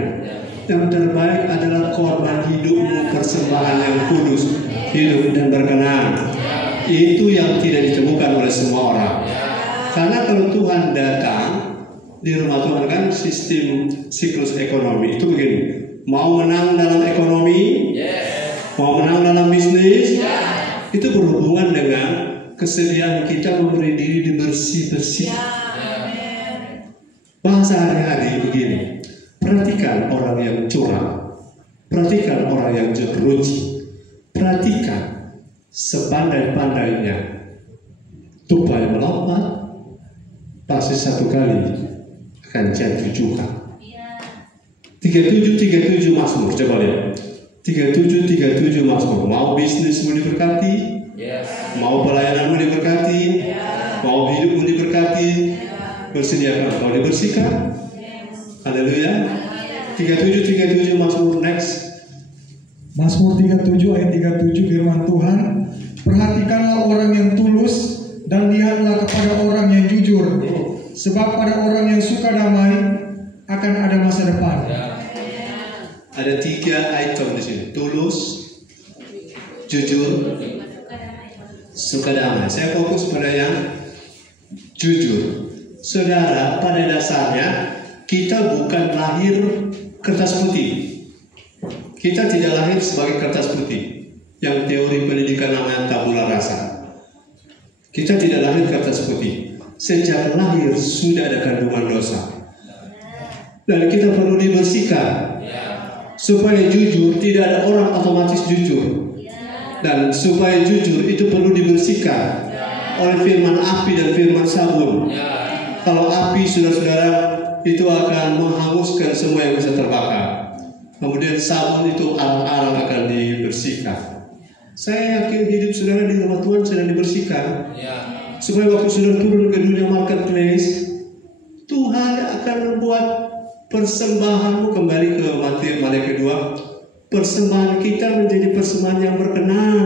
Yang terbaik adalah korban hidupmu, persembahan yang kudus, hidup dan berkenan. Itu yang tidak ditemukan oleh semua orang. Karena kalau Tuhan datang di rumah Tuhan, kan sistem siklus ekonomi itu begini. Mau menang dalam ekonomi, mau menang dalam bisnis, itu berhubungan dengan kesediaan kita memberi diri dibersih-bersih. Bahasa hari-hari begini. Perhatikan orang yang curang, perhatikan orang yang jeruji, perhatikan sepandai-pandainya tupai melompat, pasti satu kali akan jatuh juga. 37 Mazmur, coba lihat. 37 Mazmur. Mau bisnismu diberkati, mau pelayananmu diberkati, mau hidupmu diberkati, bersediakan mau dibersihkan. Haleluya. 37 Mazmur, next. Mazmur 37 ayat 37 firman Tuhan, perhatikanlah orang yang tulus dan lihatlah kepada orang yang jujur, sebab pada orang yang suka damai akan ada masa depan. Ada 3 item di sini: tulus, jujur, suka damai. Saya fokus pada yang jujur. Saudara, pada dasarnya kita bukan lahir kertas putih. Kita tidak lahir sebagai kertas putih yang teori pendidikan namanya tabula rasa. Kita tidak lahir kertas putih. Sejak lahir sudah ada kandungan dosa. Dan kita perlu dibersihkan. Supaya jujur, tidak ada orang otomatis jujur. Dan supaya jujur itu perlu dibersihkan oleh firman api dan firman sabun. Kalau api, saudara-saudara, itu akan menghanguskan semua yang bisa terbakar. Kemudian sabun itu arang-arang akan dibersihkan. Saya yakin hidup saudara di rumah Tuhan sedang dibersihkan. Supaya waktu saudara turun ke dunia marketplace, Tuhan akan membuat persembahanmu, kembali ke Matius kedua, persembahan kita menjadi persembahan yang berkenan.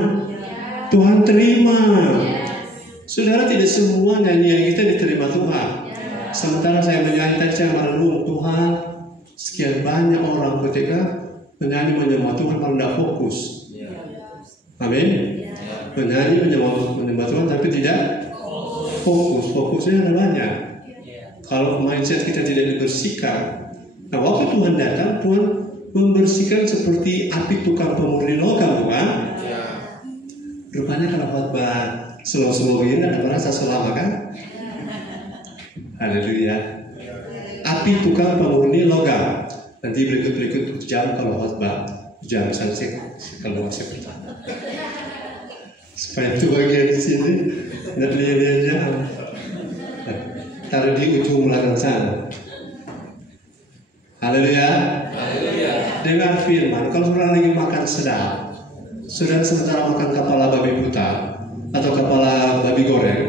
Tuhan terima. Saudara, tidak semua nyanyian kita diterima Tuhan. Sementara saya menyanyi tadi, saya merenung, Tuhan, sekian banyak orang ketika menyanyi menyembah Tuhan malah tidak fokus. Amin. Menyanyi menyembah Tuhan tapi tidak fokus. Fokusnya ada banyak. Kalau mindset kita tidak dibersihkan, nah waktu Tuhan datang, Tuhan membersihkan seperti api tukang pemurni logam, bukan? Rupanya kalau khotbah slow-slow begini ada merasa selama, kan? Haleluya. Api tukang pemurni logam. Nanti berikut jam kalau khotbah jam sampai kalau masih bertahan. Supaya itu bagian di sini nggak lihat jam. Taruh di ujung belakang sana. Haleluya. Dengan firman, kalau saudara lagi makan sedap, saudara sementara makan kepala babi buta atau kepala babi goreng,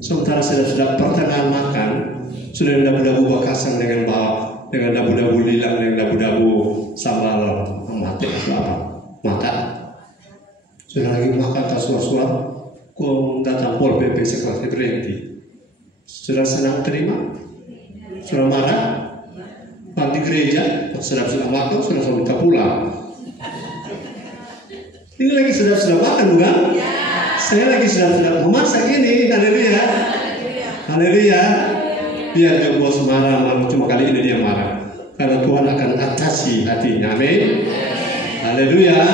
sementara sedap pertengahan makan, sudah dabu-dabu bakasan dengan bawah, dengan dabu-dabu lilang, dengan dabu-dabu sambal mati atau apa? Mata. Sudah lagi makan tak suap-suap, kok datang pol PP sekelas berhenti. Sudah senang terima? Sudah marah? Di gereja, sudah makan, sudah minta pulang. Ini lagi sudah makan, bukan? Saya lagi sudah memasak ini, haleluya. Haleluya. Biar dia bos marah, cuma kali ini dia marah. Karena Tuhan akan atasi hatinya. Amin. Haleluya.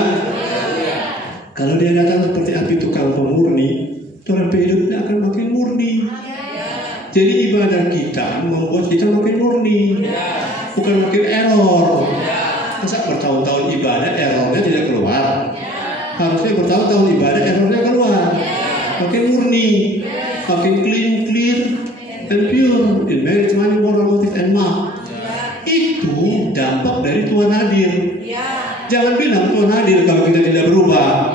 Kalau dia datang seperti api tukang pemurni, orang hidupnya akan makin murni. Jadi ibadah kita membuat kita makin murni, bukan makin error. Masa bertahun-tahun ibadah errornya tidak keluar? Harusnya bertahun-tahun ibadah errornya keluar. Makin murni, makin clear and pure in marriage, money, moral, motive, and mark. Itu dampak dari Tuhan hadir. Jangan bilang Tuhan hadir kalau kita tidak berubah.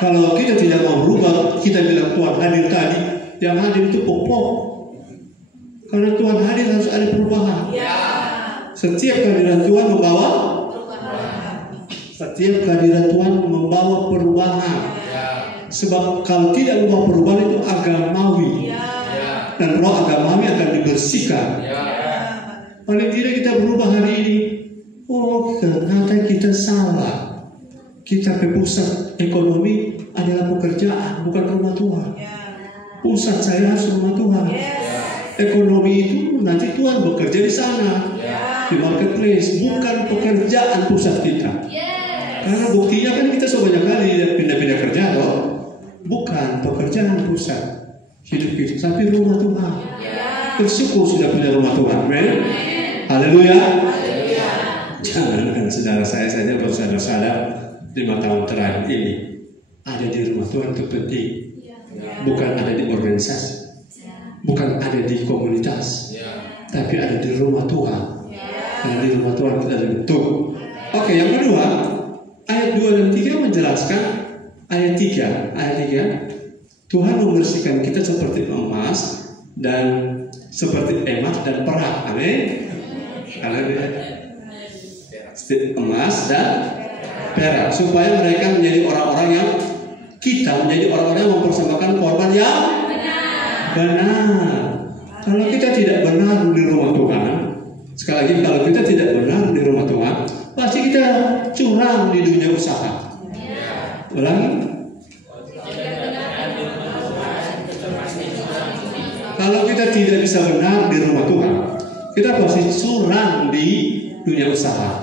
Kalau kita tidak mau berubah, kita bilang Tuhan hadir tadi. Yang hadir itu pokok. Karena Tuhan hadir harus ada perubahan. Setiap kehadiran Tuhan membawa perubahan. Sebab kalau tidak membawa perubahan itu agamawi. Dan roh agamawi akan dibersihkan. Paling tidak kita berubah hari ini. Oh, ternyata kita salah. Kita ke pusat ekonomi adalah pekerjaan, bukan rumah Tuhan. Pusat saya harus rumah Tuhan. Ekonomi itu nanti Tuhan bekerja di sana, di marketplace, bukan pekerjaan pusat kita. Karena buktinya kan kita sebanyak kali pindah-pindah kerja, loh. Bukan pekerjaan pusat hidup kita, tapi rumah Tuhan. Bersyukur sudah punya rumah Tuhan. Amen. Haleluya. Jangan saudara saya saja baru sadar 5 tahun terakhir ini ada di rumah Tuhan itu penting. Bukan ada di organisasi, bukan ada di komunitas, tapi ada di rumah Tuhan. Karena di rumah Tuhan kita dibentuk. Oke, yang kedua, ayat 2 dan 3 menjelaskan ayat 3, Tuhan membersihkan kita seperti emas dan perak. Amin. Emas dan perak, supaya mereka menjadi orang-orang yang mempersembahkan korban yang benar. Kalau kita tidak benar di rumah Tuhan, sekali lagi, kalau kita tidak benar di rumah Tuhan, pasti kita curang di dunia usaha. Ulangi. Kalau kita tidak bisa benar di rumah Tuhan, kita pasti curang di dunia usaha.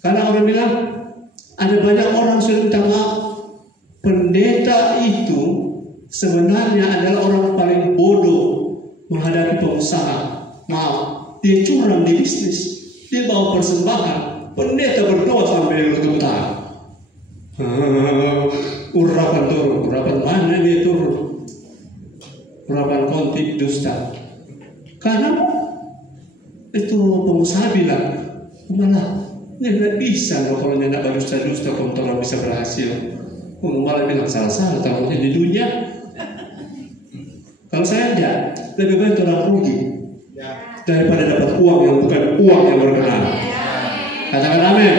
Karena orang bilang, ada banyak orang sudah minta maaf. Pendeta itu sebenarnya adalah orang paling bodoh menghadapi pengusaha. Maaf, dia curang di bisnis. Dia bawa persembahan. Pendeta berdoa sampai gemetar. Urapan turun. Urapan mana dia turun? Urapan kontik dusta. Karena itu pengusaha bilang, malah ini tidak bisa loh kalau nyandak berdusta-dusta kontrol bisa berhasil. Malah bilang salah-salah tahunya di dunia. Kalau saya tidak, lebih baik orang rugi daripada dapat uang yang bukan uang yang berkenan. Katakan amin.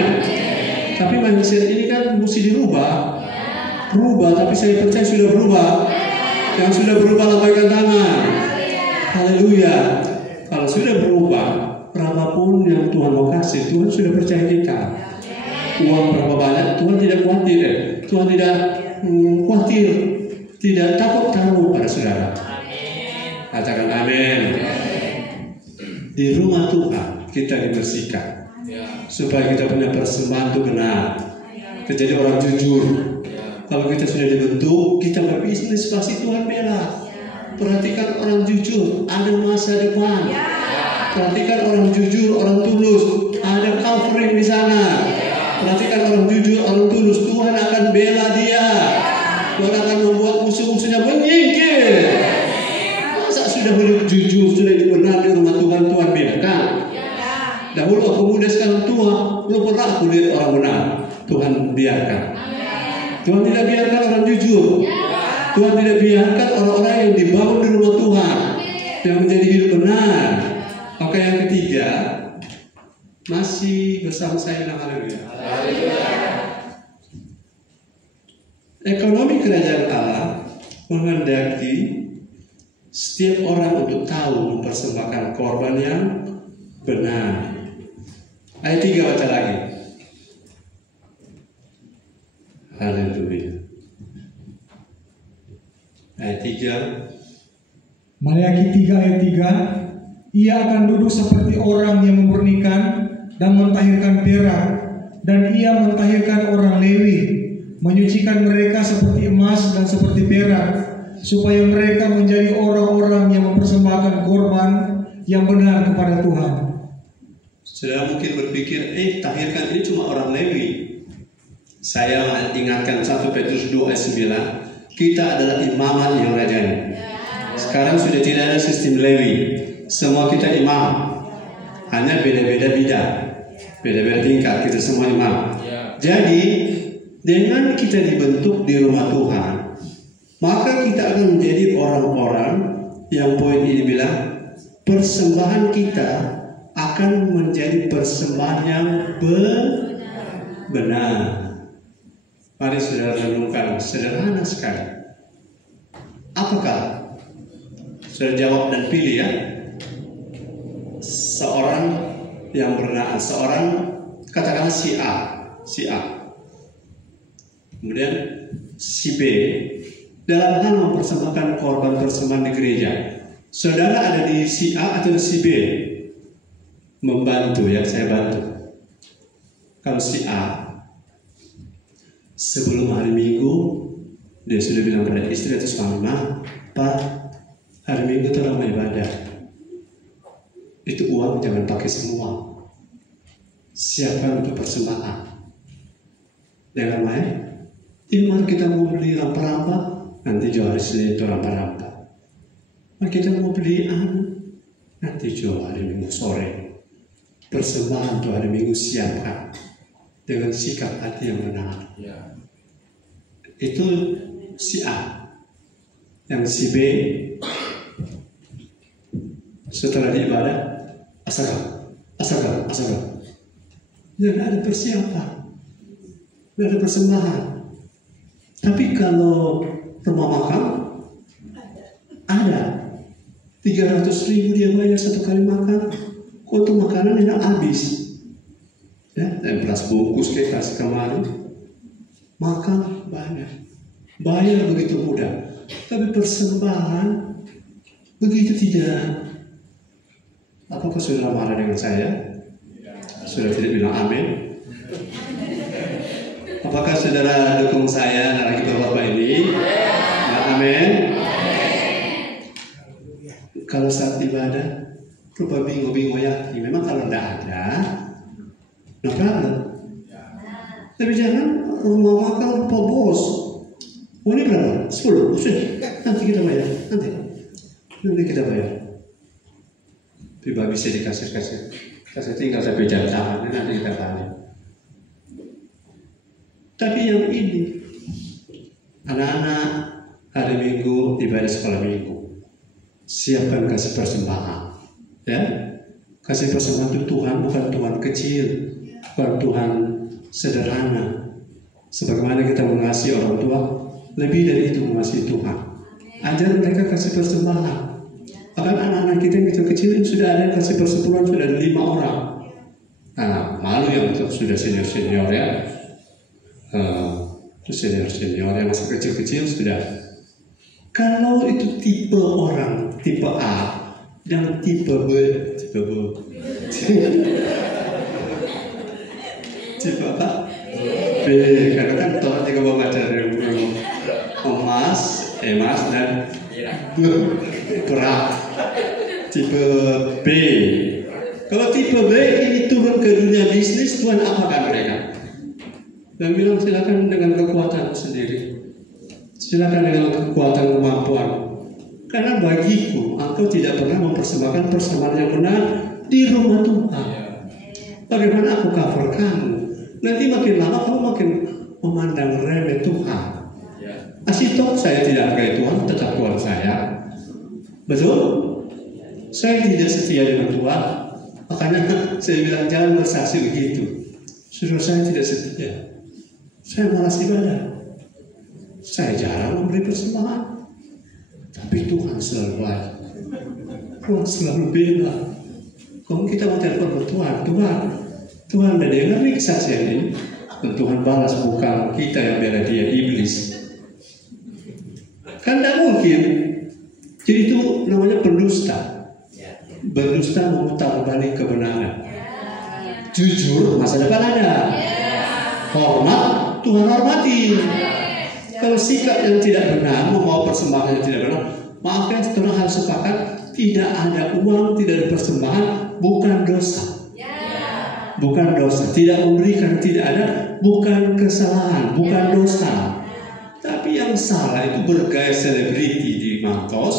Tapi mindset ini kan mesti dirubah. Tapi saya percaya sudah berubah. Yang sudah berubah lambaikan tangan. Haleluya. Kalau sudah berubah, berapapun yang Tuhan mau kasih, Tuhan sudah percaya kita. Uang berapa banyak, Tuhan tidak khawatir. Tuhan tidak khawatir, tidak takut taruh pada saudara. Katakan amin. Di rumah Tuhan kita dibersihkan, supaya kita punya persembahan itu benar. Kita jadi orang jujur. Kalau kita sudah dibentuk, kita berbisnis pasti Tuhan bela. Perhatikan orang jujur, ada masa depan. Perhatikan orang jujur, orang tulus, ada covering di sana. Perhatikan orang jujur, orang tulus, Tuhan akan bela dia. Tuhan akan membuat musuh-musuhnya menyingkir. Masa sudah hidup jujur, sudah benar di rumah Tuhan, Tuhan belakan. Dahulu aku muda, sekarang tua, belum pernah aku lihat orang benar. Tuhan biarkan. Tuhan tidak biarkan orang jujur. Tuhan tidak biarkan orang-orang yang dibangun di rumah Tuhan, yang menjadi hidup benar. Oke, yang ketiga, masih bersama saya dalam haleluya. Ekonomi kerajaan Allah menghendaki setiap orang untuk tahu mempersembahkan korban yang benar. Ayat 3 baca lagi. Haleluya. Ayat 3. Maleakhi 3 ayat 3. Ia akan duduk seperti orang yang memurnikan dan mentahirkan perak, dan ia mentahirkan orang Lewi, menyucikan mereka seperti emas dan seperti perak, supaya mereka menjadi orang-orang yang mempersembahkan korban yang benar kepada Tuhan. Saudara mungkin berpikir, tahirkan ini cuma orang Lewi. Saya ingatkan 1 Petrus 2 ayat 9, kita adalah imamat yang rajani. Sekarang sudah tidak ada sistem Lewi, semua kita imam, hanya beda-beda bidang, beda-beda tingkat, kita semua imam. Jadi dengan kita dibentuk di rumah Tuhan, maka kita akan menjadi orang-orang yang poin ini bilang, persembahan kita akan menjadi persembahan yang benar. Mari saudara renungkan, sederhana sekali. Apakah? Saudara jawab dan pilih ya. Seorang yang bernama, seorang katakanlah si A. Kemudian si B dalam hal mempersembahkan korban persembahan di gereja. Saudara ada di si A atau si B? Membantu ya, saya bantu. Kalau si A sebelum hari Minggu dia sudah bilang pada istri atau suami, Pak, hari Minggu itu ramai ibadah. Itu uang jangan pakai semua. Siapkan untuk persembahan. Jangan main. Mari kita mau beli rampa-rampa, nanti jual hari Senin itu rampa-rampa. Mari kita mau beli nanti jual hari Minggu sore. Persembahan untuk hari Minggu siapkan dengan sikap hati yang benar. Itu si A. Yang si B setelah diibadah asalkan. Tidak ada persiapan, tidak ada persembahan. Tapi kalau rumah makan ada 300.000 dia bayar satu kali makan. Untuk makanan enak habis. Ya, dan beras bungkus kita kasih kemarin. Makan banyak. Bayar begitu mudah. Tapi persembahan begitu tidak. Apakah saudara marah dengan saya? Sudah tidak bilang amin? Apakah saudara dukung saya lagi bapak ini? Amin. Kalau saat ibadah rupa bingo ya, memang kalau tidak ada, no problem. Tapi jangan rumah makan rupa bos. Oh ini berapa? 10. Sudah. Nanti kita bayar. Nanti kita bayar. Tiba bisa dikasih. Kasih tinggal sampai jam tangan. Nanti kita bayar. Tapi yang ini, anak-anak hari Minggu ibadah sekolah Minggu, siapkan kasih persembahan. Ya, kasih persembahan itu Tuhan bukan Tuhan kecil, bukan Tuhan sederhana. Sebagaimana kita mengasihi orang tua, lebih dari itu mengasihi Tuhan. Ajar mereka kasih persembahan. Bahkan anak-anak kita yang kecil-kecil yang sudah ada yang kasih persepuluhan sudah ada 5 orang. Nah, malu yang sudah senior ya. Senior yang masih kecil-kecil sudah. Kalau itu tipe orang, tipe A dan tipe B. Tipe apa? B. Karena kan Tuhan juga mau baca dari emas dan perak. Tipe B. Kalau tipe B ini turun ke dunia bisnis, Tuhan apakan mereka? Dan bilang silakan dengan kekuatan sendiri. Silakan dengan kekuatan kemampuan. Karena bagiku, engkau tidak pernah mempersembahkan persembahan yang benar di rumah Tuhan. Bagaimana aku cover kamu? Nanti makin lama kamu makin memandang remeh Tuhan. Asih toh saya tidak pakai Tuhan, tetap Tuhan saya. Betul? Saya tidak setia dengan Tuhan. Makanya saya bilang jangan bersaksi begitu. Saudara saya tidak setia. Saya malas ibadah. Saya jarang memberi persembahan. Tapi Tuhan selalu baik. Tuhan selalu bela. Kalau kita mau telepon Tuhan udah dengar nih kesaksian ini. Dan Tuhan balas, bukan kita yang bela dia, iblis. Kan tidak mungkin. Jadi itu namanya pendusta. memutar balik kebenaran. Jujur, masa depan ada. Hormat, Tuhan hormati. Kalau sikap yang tidak benar, membawa persembahan yang tidak benar, maaf ya, kita harus sepakat, tidak ada uang, tidak ada persembahan, bukan dosa. Bukan dosa. Tidak memberikan, tidak ada, bukan kesalahan, bukan dosa. Tapi yang salah itu bergaya selebriti di Mantos,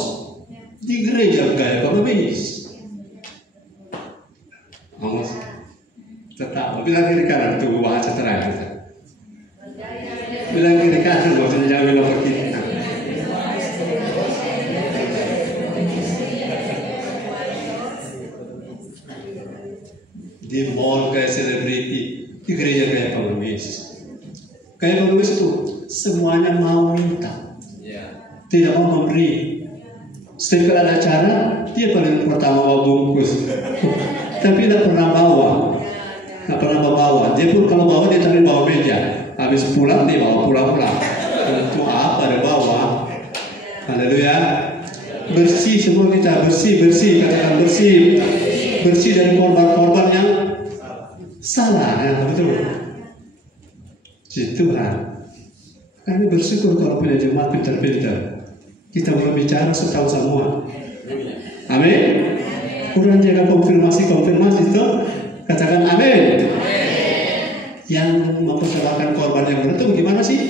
di gereja gaya pengemis. Awas, tetap bilang kiri kanan tuh bahasa terakhir. Bilang kiri kanan, bahasa jangan bilang pergi. Di mall kayak selebriti, di gereja kayak pengemis. Kayak pengemis itu semuanya mau minta, tidak mau memberi. Setiap ada acara, dia paling pertama bawa bungkus, tapi tidak pernah bawa, tidak pernah bawa. Dia pun kalau bawa dia tarik bawa meja, habis pulang dia bawa pulang. Itu apa dia bawa? Haleluya. Bersih semua kita, bersih, katakan bersih dari korban-korban yang salah, ya betul. Si Tuhan, kami bersyukur kalau punya jemaat pintar-pintar. Kita boleh bicara setahu semua. Amin. Kurang jaga konfirmasi itu, katakan amin. Yang mempersembahkan korban yang benar itu gimana sih?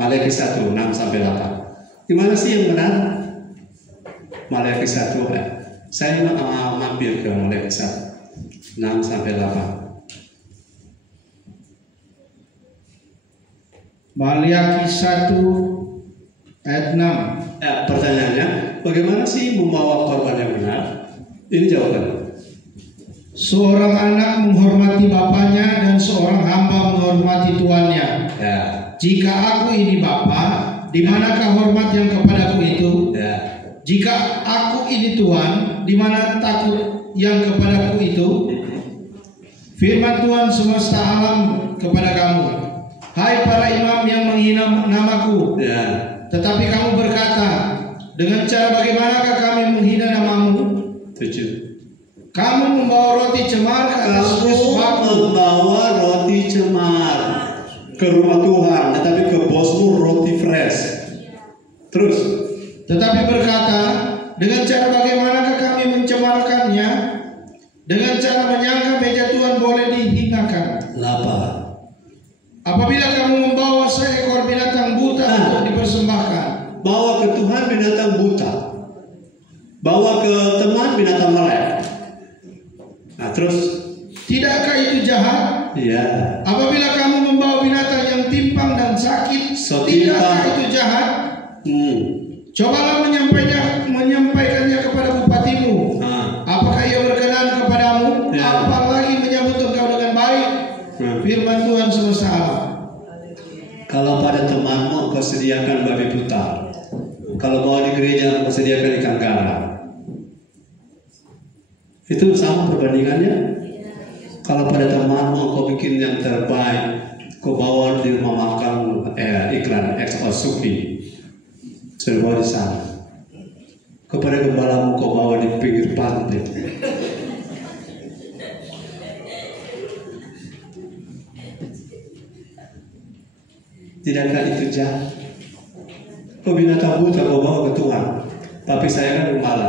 Maleakhi 1, 6-8. Gimana sih yang benar? Maleakhi 1, saya mampir ke Maleakhi 1, 6-8. Maleakhi 1 ayat 6. Pertanyaannya, bagaimana sih membawa korban yang benar? Ini jawabannya. Seorang anak menghormati bapaknya dan seorang hamba menghormati tuannya. Ya. Jika aku ini bapa, di manakah hormat yang kepadaku itu? Ya. Jika aku ini Tuhan, di mana takut yang kepadaku itu? Firman Tuhan semesta alam kepada kamu, hai para imam yang menghina namaku. Ya. Tetapi kamu berkata, dengan cara bagaimanakah kami menghina namamu? 7. Kamu membawa roti cemar ke atas mesbahku. Membawa roti cemar ke rumah Tuhan, tetapi ke bosmu roti fresh. Terus, Tetapi berkata, dengan cara bagaimanakah kami mencemarkannya? Dengan cara menyangka meja Tuhan boleh dihinakan. 8. Apabila kamu membawa seekor binatang buta untuk dipersembahkan, bawa ke Tuhan binatang buta, bawa ke teman binatang melek. Nah, terus, tidakkah itu jahat? iya. Apabila kamu membawa binatang yang timpang dan sakit, So, tidakkah timpang. itu jahat? Cobalah menyampaikannya kepada bupatimu. Apakah ia berkenan kepadamu? Ya. Apalagi menyambut engkau dengan baik? Firman Tuhan semesta alam. Kalau pada temanmu kau sediakan babi buta, kalau bawa di gereja kau sediakan ikan garam, itu sama perbandingannya. Kalau pada temanmu kau bikin yang terbaik, kau bawa di rumah makan iklan XO Suki, sudah bawa di sana. Kepada gembalamu kau bawa di pinggir pantai. Tidakkah itu jahat? Kau binatang buta kau bawa ke Tuhan. Tapi saya kan gembala.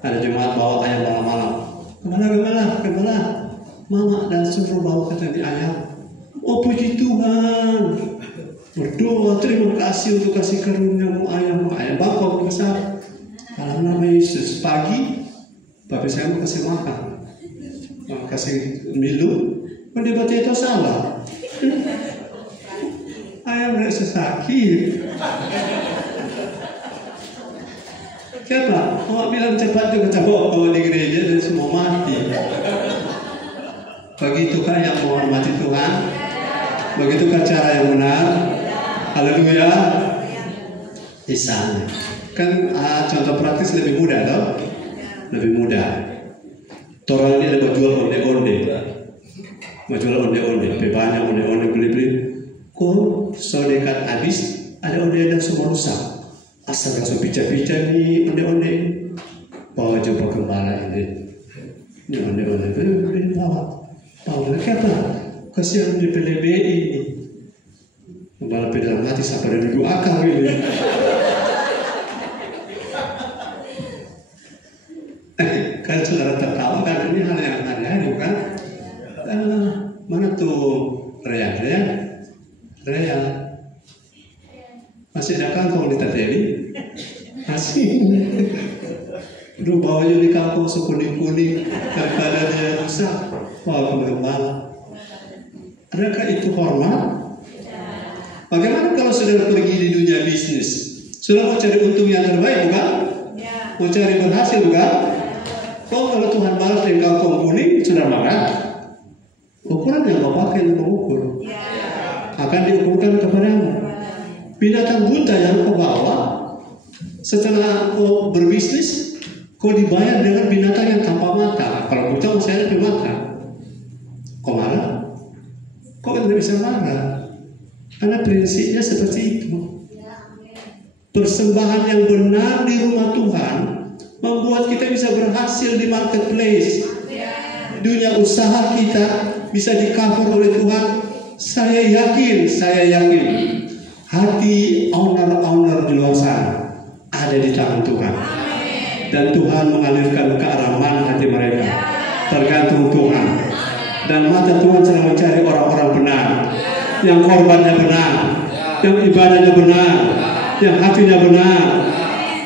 Ada jemaat bawa ayam malam-malam. Gembala. Mama dan suruh bawa ke tadi ayam. Oh puji Tuhan. Berdoa terima kasih untuk kasih karuniamu ayam bangkok besar. Dalam nama Yesus pagi, Bapak saya mau kasih makan, mau kasih minum, mendebat itu salah. Ayam tidak sesakit. Siapa? Mau bilang cepat juga cabok kalau di gereja dan semua mati. Begitukah yang menghormati Tuhan? Begitukah cara yang benar? Haleluya. Di sana. Kan contoh praktis lebih mudah toh? Lebih mudah. Torang ini ada jual onde-onde. Jual onde-onde, banyak onde-onde beli-beli. Kok so dekat habis ada onde yang semua rusak. Asal so pica-pica nih onde-onde. bawa jumpa gembala ini. Bawa lagi apa? Kasihan di PLBI ini. Gembala dalam hati sampai dari dua akal ini. Kan saudara tertawa kan ini hal yang aneh bukan? Mana tuh Rea masih ada kangkung di Tateli? Masih. Aduh bawanya di kampung sekuning-kuning daripada dia rusak. Wah gembala. Adakah itu hormat? Bagaimana kalau saudara pergi di dunia bisnis? Saudara mau cari untung yang terbaik bukan? Mau cari berhasil bukan? Kalau Tuhan balas dengan kangkung kuning, saudara marah. Ukuran yang kau pakai untuk mengukur akan diukurkan kepadamu. Binatang buta yang kau bawa setelah kau berbisnis, kau dibayar dengan binatang yang tanpa mata. Kalau buta masih ada mata. Kau marah? Kau tidak bisa marah karena prinsipnya seperti itu. Persembahan yang benar di rumah Tuhan membuat kita bisa berhasil di marketplace. Dunia usaha kita bisa di-cover oleh Tuhan. Saya yakin hati owner-owner di luar sana ada di tangan Tuhan. Dan Tuhan mengalirkan ke arah mana hati mereka. Tergantung Tuhan. Dan mata Tuhan sedang mencari orang-orang benar, yang korbannya benar, yang ibadahnya benar, yang hatinya benar.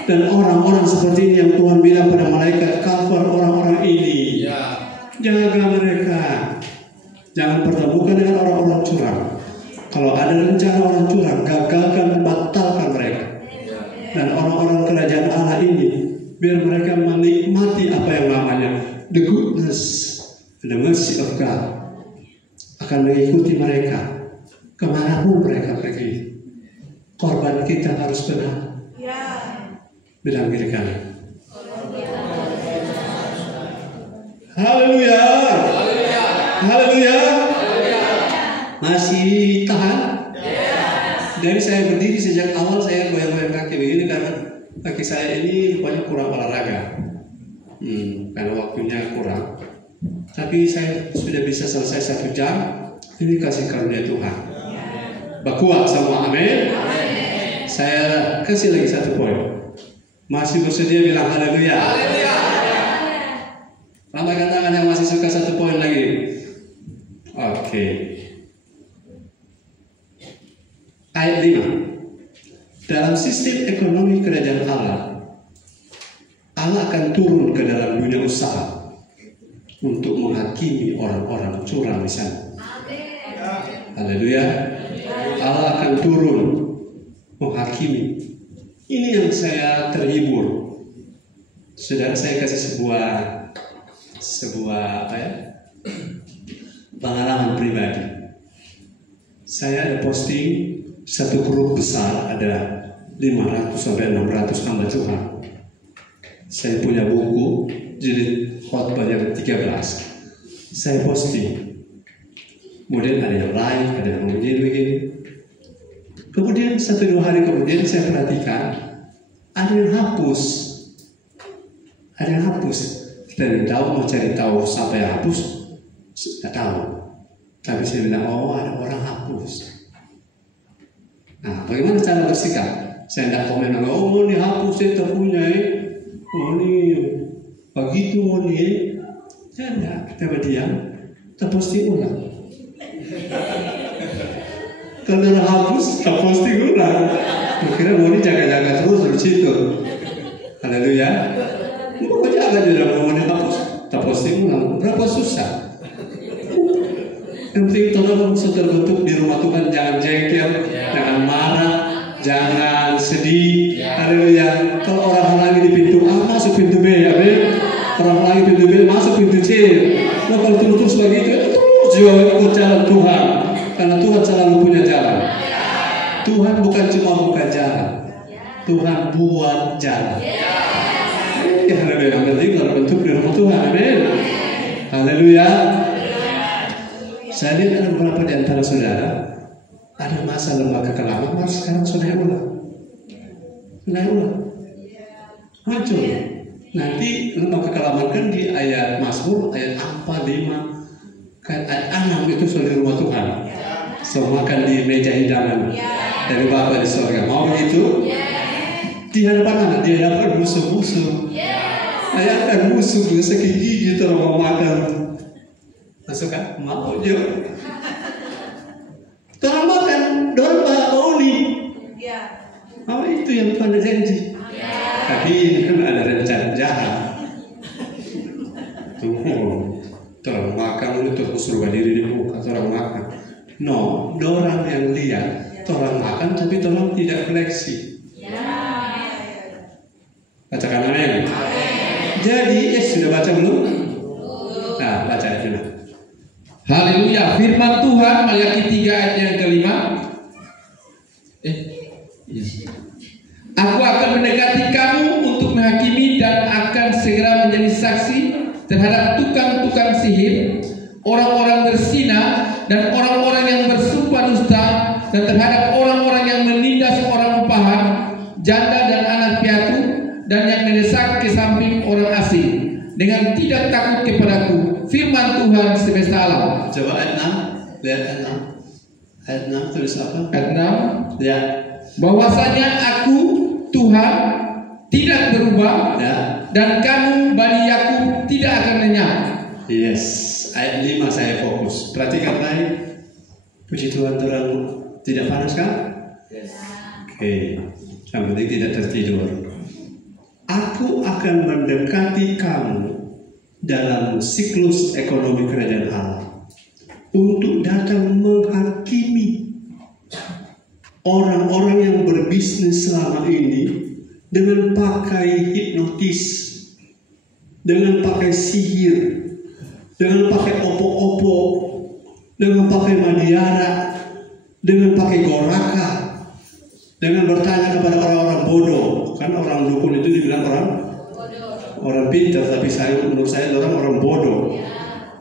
Dan orang-orang seperti ini yang Tuhan bilang pada malaikat, cover orang-orang ini. Jaga mereka. Jangan pertemukan dengan orang-orang curang. Kalau ada rencana orang curang, gagalkan, batalkan mereka. Dan orang-orang kerajaan Allah ini, biar mereka menikmati apa yang namanya the goodness, the mercy of God akan mengikuti mereka kemanapun mereka pergi. Korban kita harus benar. Bilang kiri kanan. Haleluya. Haleluya. Masih tahan? Dari saya berdiri sejak awal saya goyang-goyang kaki begini karena kaki saya ini rupanya kurang olahraga. Karena waktunya kurang. Tapi saya sudah bisa selesai 1 jam. Ini kasih karunia Tuhan. Bakuat semua, amin. Saya kasih lagi 1 poin. Masih bersedia bilang haleluya. Lambaikan tangan yang masih suka 1 poin lagi. Oke. Ayat 5. Dalam sistem ekonomi kerajaan Allah, Allah akan turun ke dalam dunia usaha untuk menghakimi orang-orang curang di sana. Haleluya. Allah akan turun menghakimi. Ini yang saya terhibur. Saudara, saya kasih sebuah apa ya? Pengalaman pribadi. Saya ada posting satu grup besar, ada 500 sampai 600 hamba Tuhan. Saya punya buku jilid khotbah yang 13. Saya posting. Kemudian ada yang like, ada yang begini. Kemudian 1-2 hari kemudian saya perhatikan ada yang hapus. Kita tahu mau cari tahu siapa yang hapus, tidak tahu. Tapi saya bilang, oh ada orang hapus. Nah, bagaimana cara bersikap? Saya tidak komen, oh ini hapus, saya tak punya. Oh ini begitu, oh ini. Saya tidak, kita berdiam, kita posting ulang. Kalau udah hapus, kita posting ulang. Kira mau ini jaga-jaga terus di situ. Haleluya. Mau jaga juga mau dihapus, kita posting ulang. Berapa susah? Yang penting tolong terbentuk di rumah Tuhan, jangan jengkel, jangan marah, jangan sedih. Haleluya. Kalau orang lagi di pintu A masuk pintu B, amin. Orang lagi pintu B masuk pintu C. Nah kalau terus begitu, terus juga ikut jalan Tuhan, karena Tuhan selalu punya jalan. Tuhan bukan cuma buka jalan, Tuhan buat jalan. Haleluya. Yang penting terbentuk di rumah Tuhan, amin. Haleluya. Saya lihat ada beberapa di antara saudara ada masa lembaga kelamaan, sekarang sudah ulang. Muncul. Nanti maka kelamarkan di ayat Mazmur ayat 4, 5 kan ayat 6 itu sudah di rumah Tuhan. Semua kan di meja hidangan dari Bapa di surga. Mau begitu? Di hadapan anak, di hadapan musuh-musuh. Ayat musuh bisa gigi gitu orang mau makan. Masuk kan? Mau juga. Orang makan, dorba, oli. Apa itu yang Tuhan ada janji? Tapi ini kan ada rencana jahat. Orang makan itu suruh diri di muka, orang makan. No, orang yang lihat, orang makan tapi orang tidak koleksi. Bacakan amin. Jadi, sudah baca belum? Nah, baca itu. Haleluya. Firman Tuhan Maliaki 3 ayat yang kelima. Aku akan mendekati kamu untuk menghakimi dan akan segera menjadi saksi terhadap tukang-tukang sihir, orang-orang berzina dan orang-orang yang bersumpah dusta, dan terhadap orang-orang yang menindas orang upahan, janda dan anak piatu, dan yang mendesak ke samping orang asing dengan tidak takut kepadaku. Firman Tuhan semesta alam. Coba ayat 6, lihat ayat 6. Ayat 6 tulis apa? Ayat 6. Ya. Bahwasanya aku Tuhan tidak berubah, dan kamu Bani Yakub tidak akan lenyap. Yes. Ayat 5 saya fokus. Perhatikan baik. Puji Tuhan, Tuhan tidak panas kan? Yes. Oke. Yang penting tidak tertidur. Aku akan mendekati kamu dalam siklus ekonomi kerajaan Allah untuk datang menghakimi orang-orang yang berbisnis selama ini dengan pakai hipnotis, dengan pakai sihir, dengan pakai opo-opo, dengan pakai madiara, dengan pakai goraka, dengan bertanya kepada orang-orang bodoh. Kan orang dukun itu dibilang orang pintar, tapi menurut saya orang bodoh.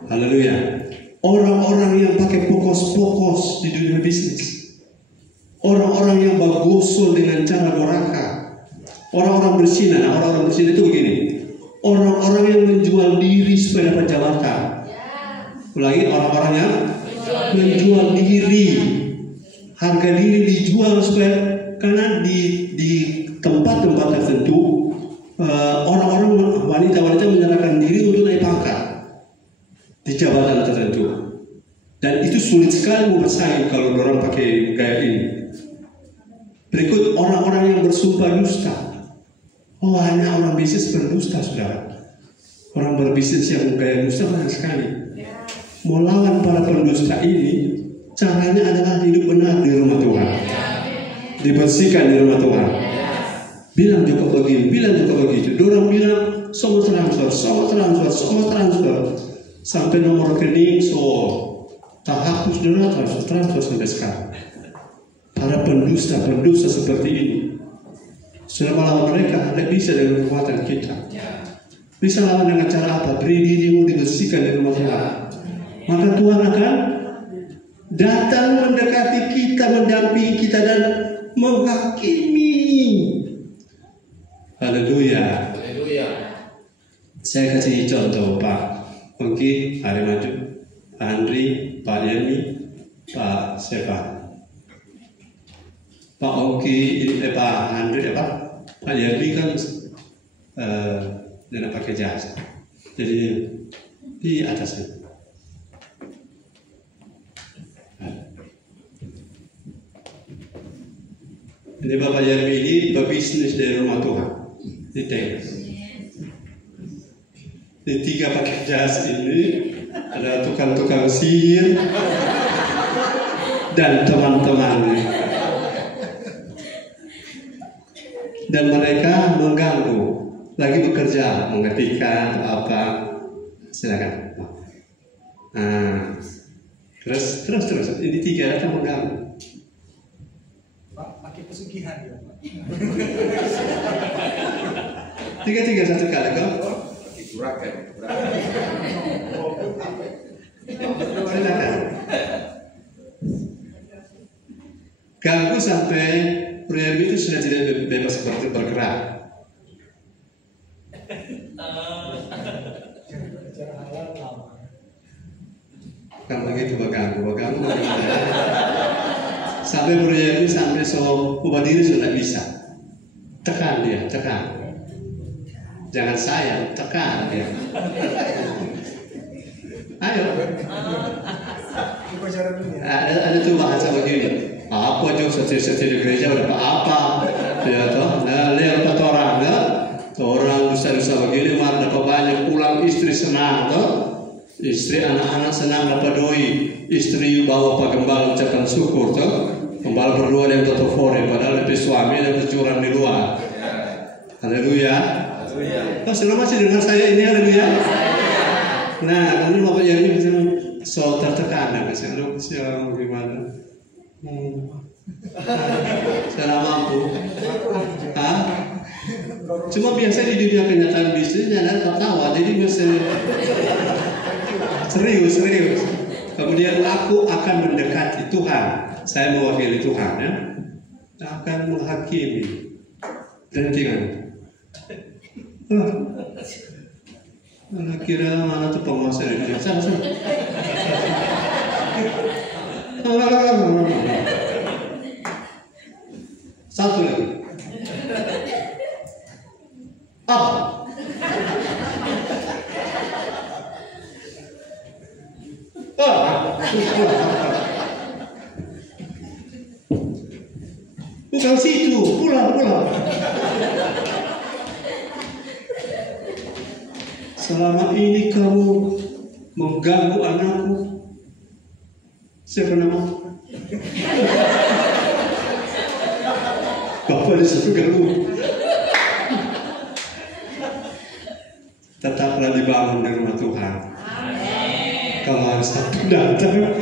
Haleluya. Orang-orang yang pakai pokos-pokos di dunia bisnis, orang-orang yang bagosul dengan cara goraka, orang-orang berzina. Nah, orang-orang berzina itu begini, orang-orang yang menjual diri supaya dapat jabatan. Ulangi, orang-orang yang menjual diri, harga diri dijual supaya, karena di tempat-tempat tertentu orang-orang wanita-wanita menyerahkan diri untuk naik pangkat di jabatan tertentu, dan itu sulit sekali mau bersaing kalau orang pakai gaya ini. Berikut orang-orang yang bersumpah dusta. Oh, hanya orang bisnis berdusta, saudara. Orang berbisnis yang gaya dusta banyak sekali. Mau lawan para pendusta ini, caranya adalah hidup benar di rumah Tuhan, dibersihkan di rumah Tuhan. Bilang juga begini, bilang juga begitu. Dorang bilang semua transfer, sampai nomor rekening tak hapus, dorang transfer sampai sekarang. Para pendusta seperti ini sudah melawan mereka, tidak bisa dengan kekuatan kita. Bisa lawan dengan cara apa? Beri dirimu dibersihkan di rumah Tuhan. Maka Tuhan akan datang mendekati kita, mendampingi kita dan menghakimi. Haleluya. Saya kasih contoh Pak Oki, hari maju, Pak Andri, Pak Yemi, Pak Sefa. Pak Oki, Pak Andri, Pak Yemi kan tidak pakai jasa, jadi di atasnya. Ini Bapak Yermi ini berbisnis dari rumah Tuhan di Texas. Di 3 pakai jas ini ada tukang-tukang sihir dan teman-temannya, dan mereka mengganggu, lagi bekerja mengetikkan apa, silakan. Nah, terus ini 3 datang mengganggu. Pesugihan ya, Pak. 3 satu kali kok. Silakan. Ganggu sampai pria itu sudah tidak bebas bergerak. Sampai proyek ini sampai so ubah diri sudah bisa. Tekan dia, tekan. Jangan sayang, tekan dia. Ayo. Ada tuh bahasa begini. Apa jauh setir-setir di gereja udah apa? Ya toh, nah lihat kata orang, nah, orang dosa-dosa begini, mana dapat banyak pulang istri senang toh. Istri anak-anak senang dapat doi, istri bawa pak gembala ucapan syukur toh, gembala berdua yang totofore, padahal lebih suami dan curang di luar. Haleluya. Oh, selama masih dengar saya ini haleluya. Nah, nanti bapak yang ini bisa so tertekan, kasih lu siapa gimana? Saya mampu. Hah? Cuma biasa di dunia kenyataan bisnisnya dan tertawa, jadi mesti serius. Kemudian aku akan mendekati Tuhan. Saya mewakili Tuhan ya. Akan menghakimi. Dan jangan. Kira mana tuh penguasa di dunia? Sana. Satu lagi. Apa? Bukan situ, pulang. Selama ini kamu mengganggu anakku. Siapa nama? Bapak disuruh ganggu. Tetaplah dibangun di rumah Tuhan. Kalau harus satu datang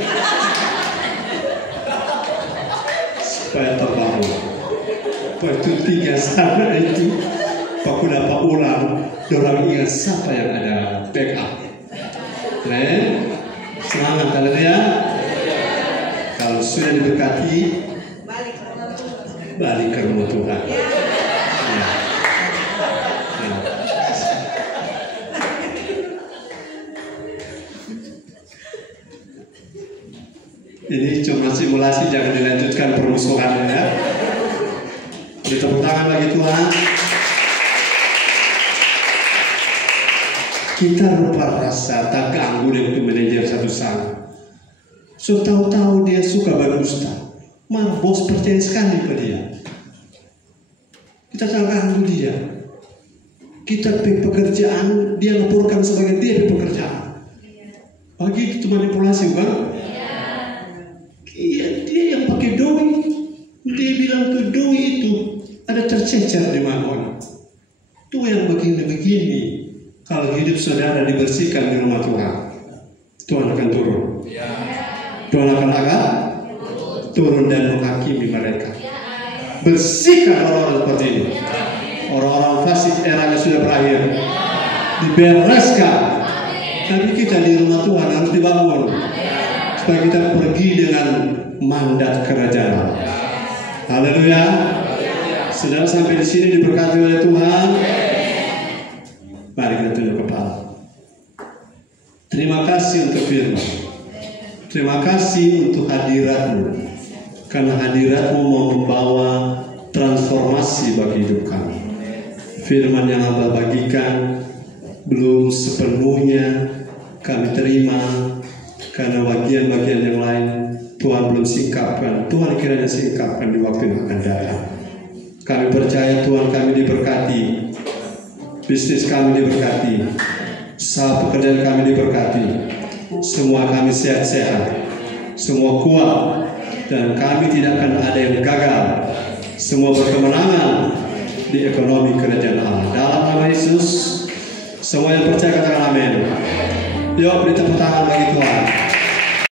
supaya terbangun. Waktu 3 sana itu aku dapat ulang. Orang ingat siapa yang ada backup. Semangat kalian ya. Kalau sudah diberkati, balik ke rumah Tuhan. Ya. Ini cuma simulasi, jangan dilanjutkan permusuhannya ya. Beri tepuk tangan bagi Tuhan. Kita lupa rasa tak ganggu dengan manajer satu sana. So tahu-tahu dia suka berdusta. Malah bos percaya sekali pada dia. Kita tak ganggu dia. Kita pekerjaan dia laporkan sebagai dia pekerjaan. Bagi itu manipulasi bukan? Iya, dia yang pakai doi. Dia bilang tuh doi itu ada tercecer di mana. Tuh yang begini-begini. Kalau hidup saudara dibersihkan di rumah Tuhan, Tuhan akan turun. Tuhan akan turun dan menghakimi mereka. Bersihkan orang-orang seperti ini. Orang-orang fasik eranya sudah berakhir. Dibereskan. Tapi kita di rumah Tuhan harus dibangun. Supaya kita pergi dengan mandat kerajaan. Haleluya. Saudara sampai di sini diberkati oleh Tuhan. Mari kita tunduk kepala. Terima kasih untuk firman. Terima kasih untuk hadiratmu. Karena hadiratmu mau membawa transformasi bagi hidup kami. Firman yang Hamba bagikan belum sepenuhnya kami terima. Karena bagian-bagian yang lain Tuhan belum singkapkan. Tuhan kiranya singkapkan di waktu yang akan datang. Kami percaya Tuhan kami diberkati. Bisnis kami diberkati, usaha pekerjaan kami diberkati, semua kami sehat-sehat, semua kuat, dan kami tidak akan ada yang gagal. Semua berkemenangan di ekonomi kerajaan Allah. Dalam nama Yesus, semua yang percaya katakan amin. Yuk beri tepuk tangan bagi Tuhan.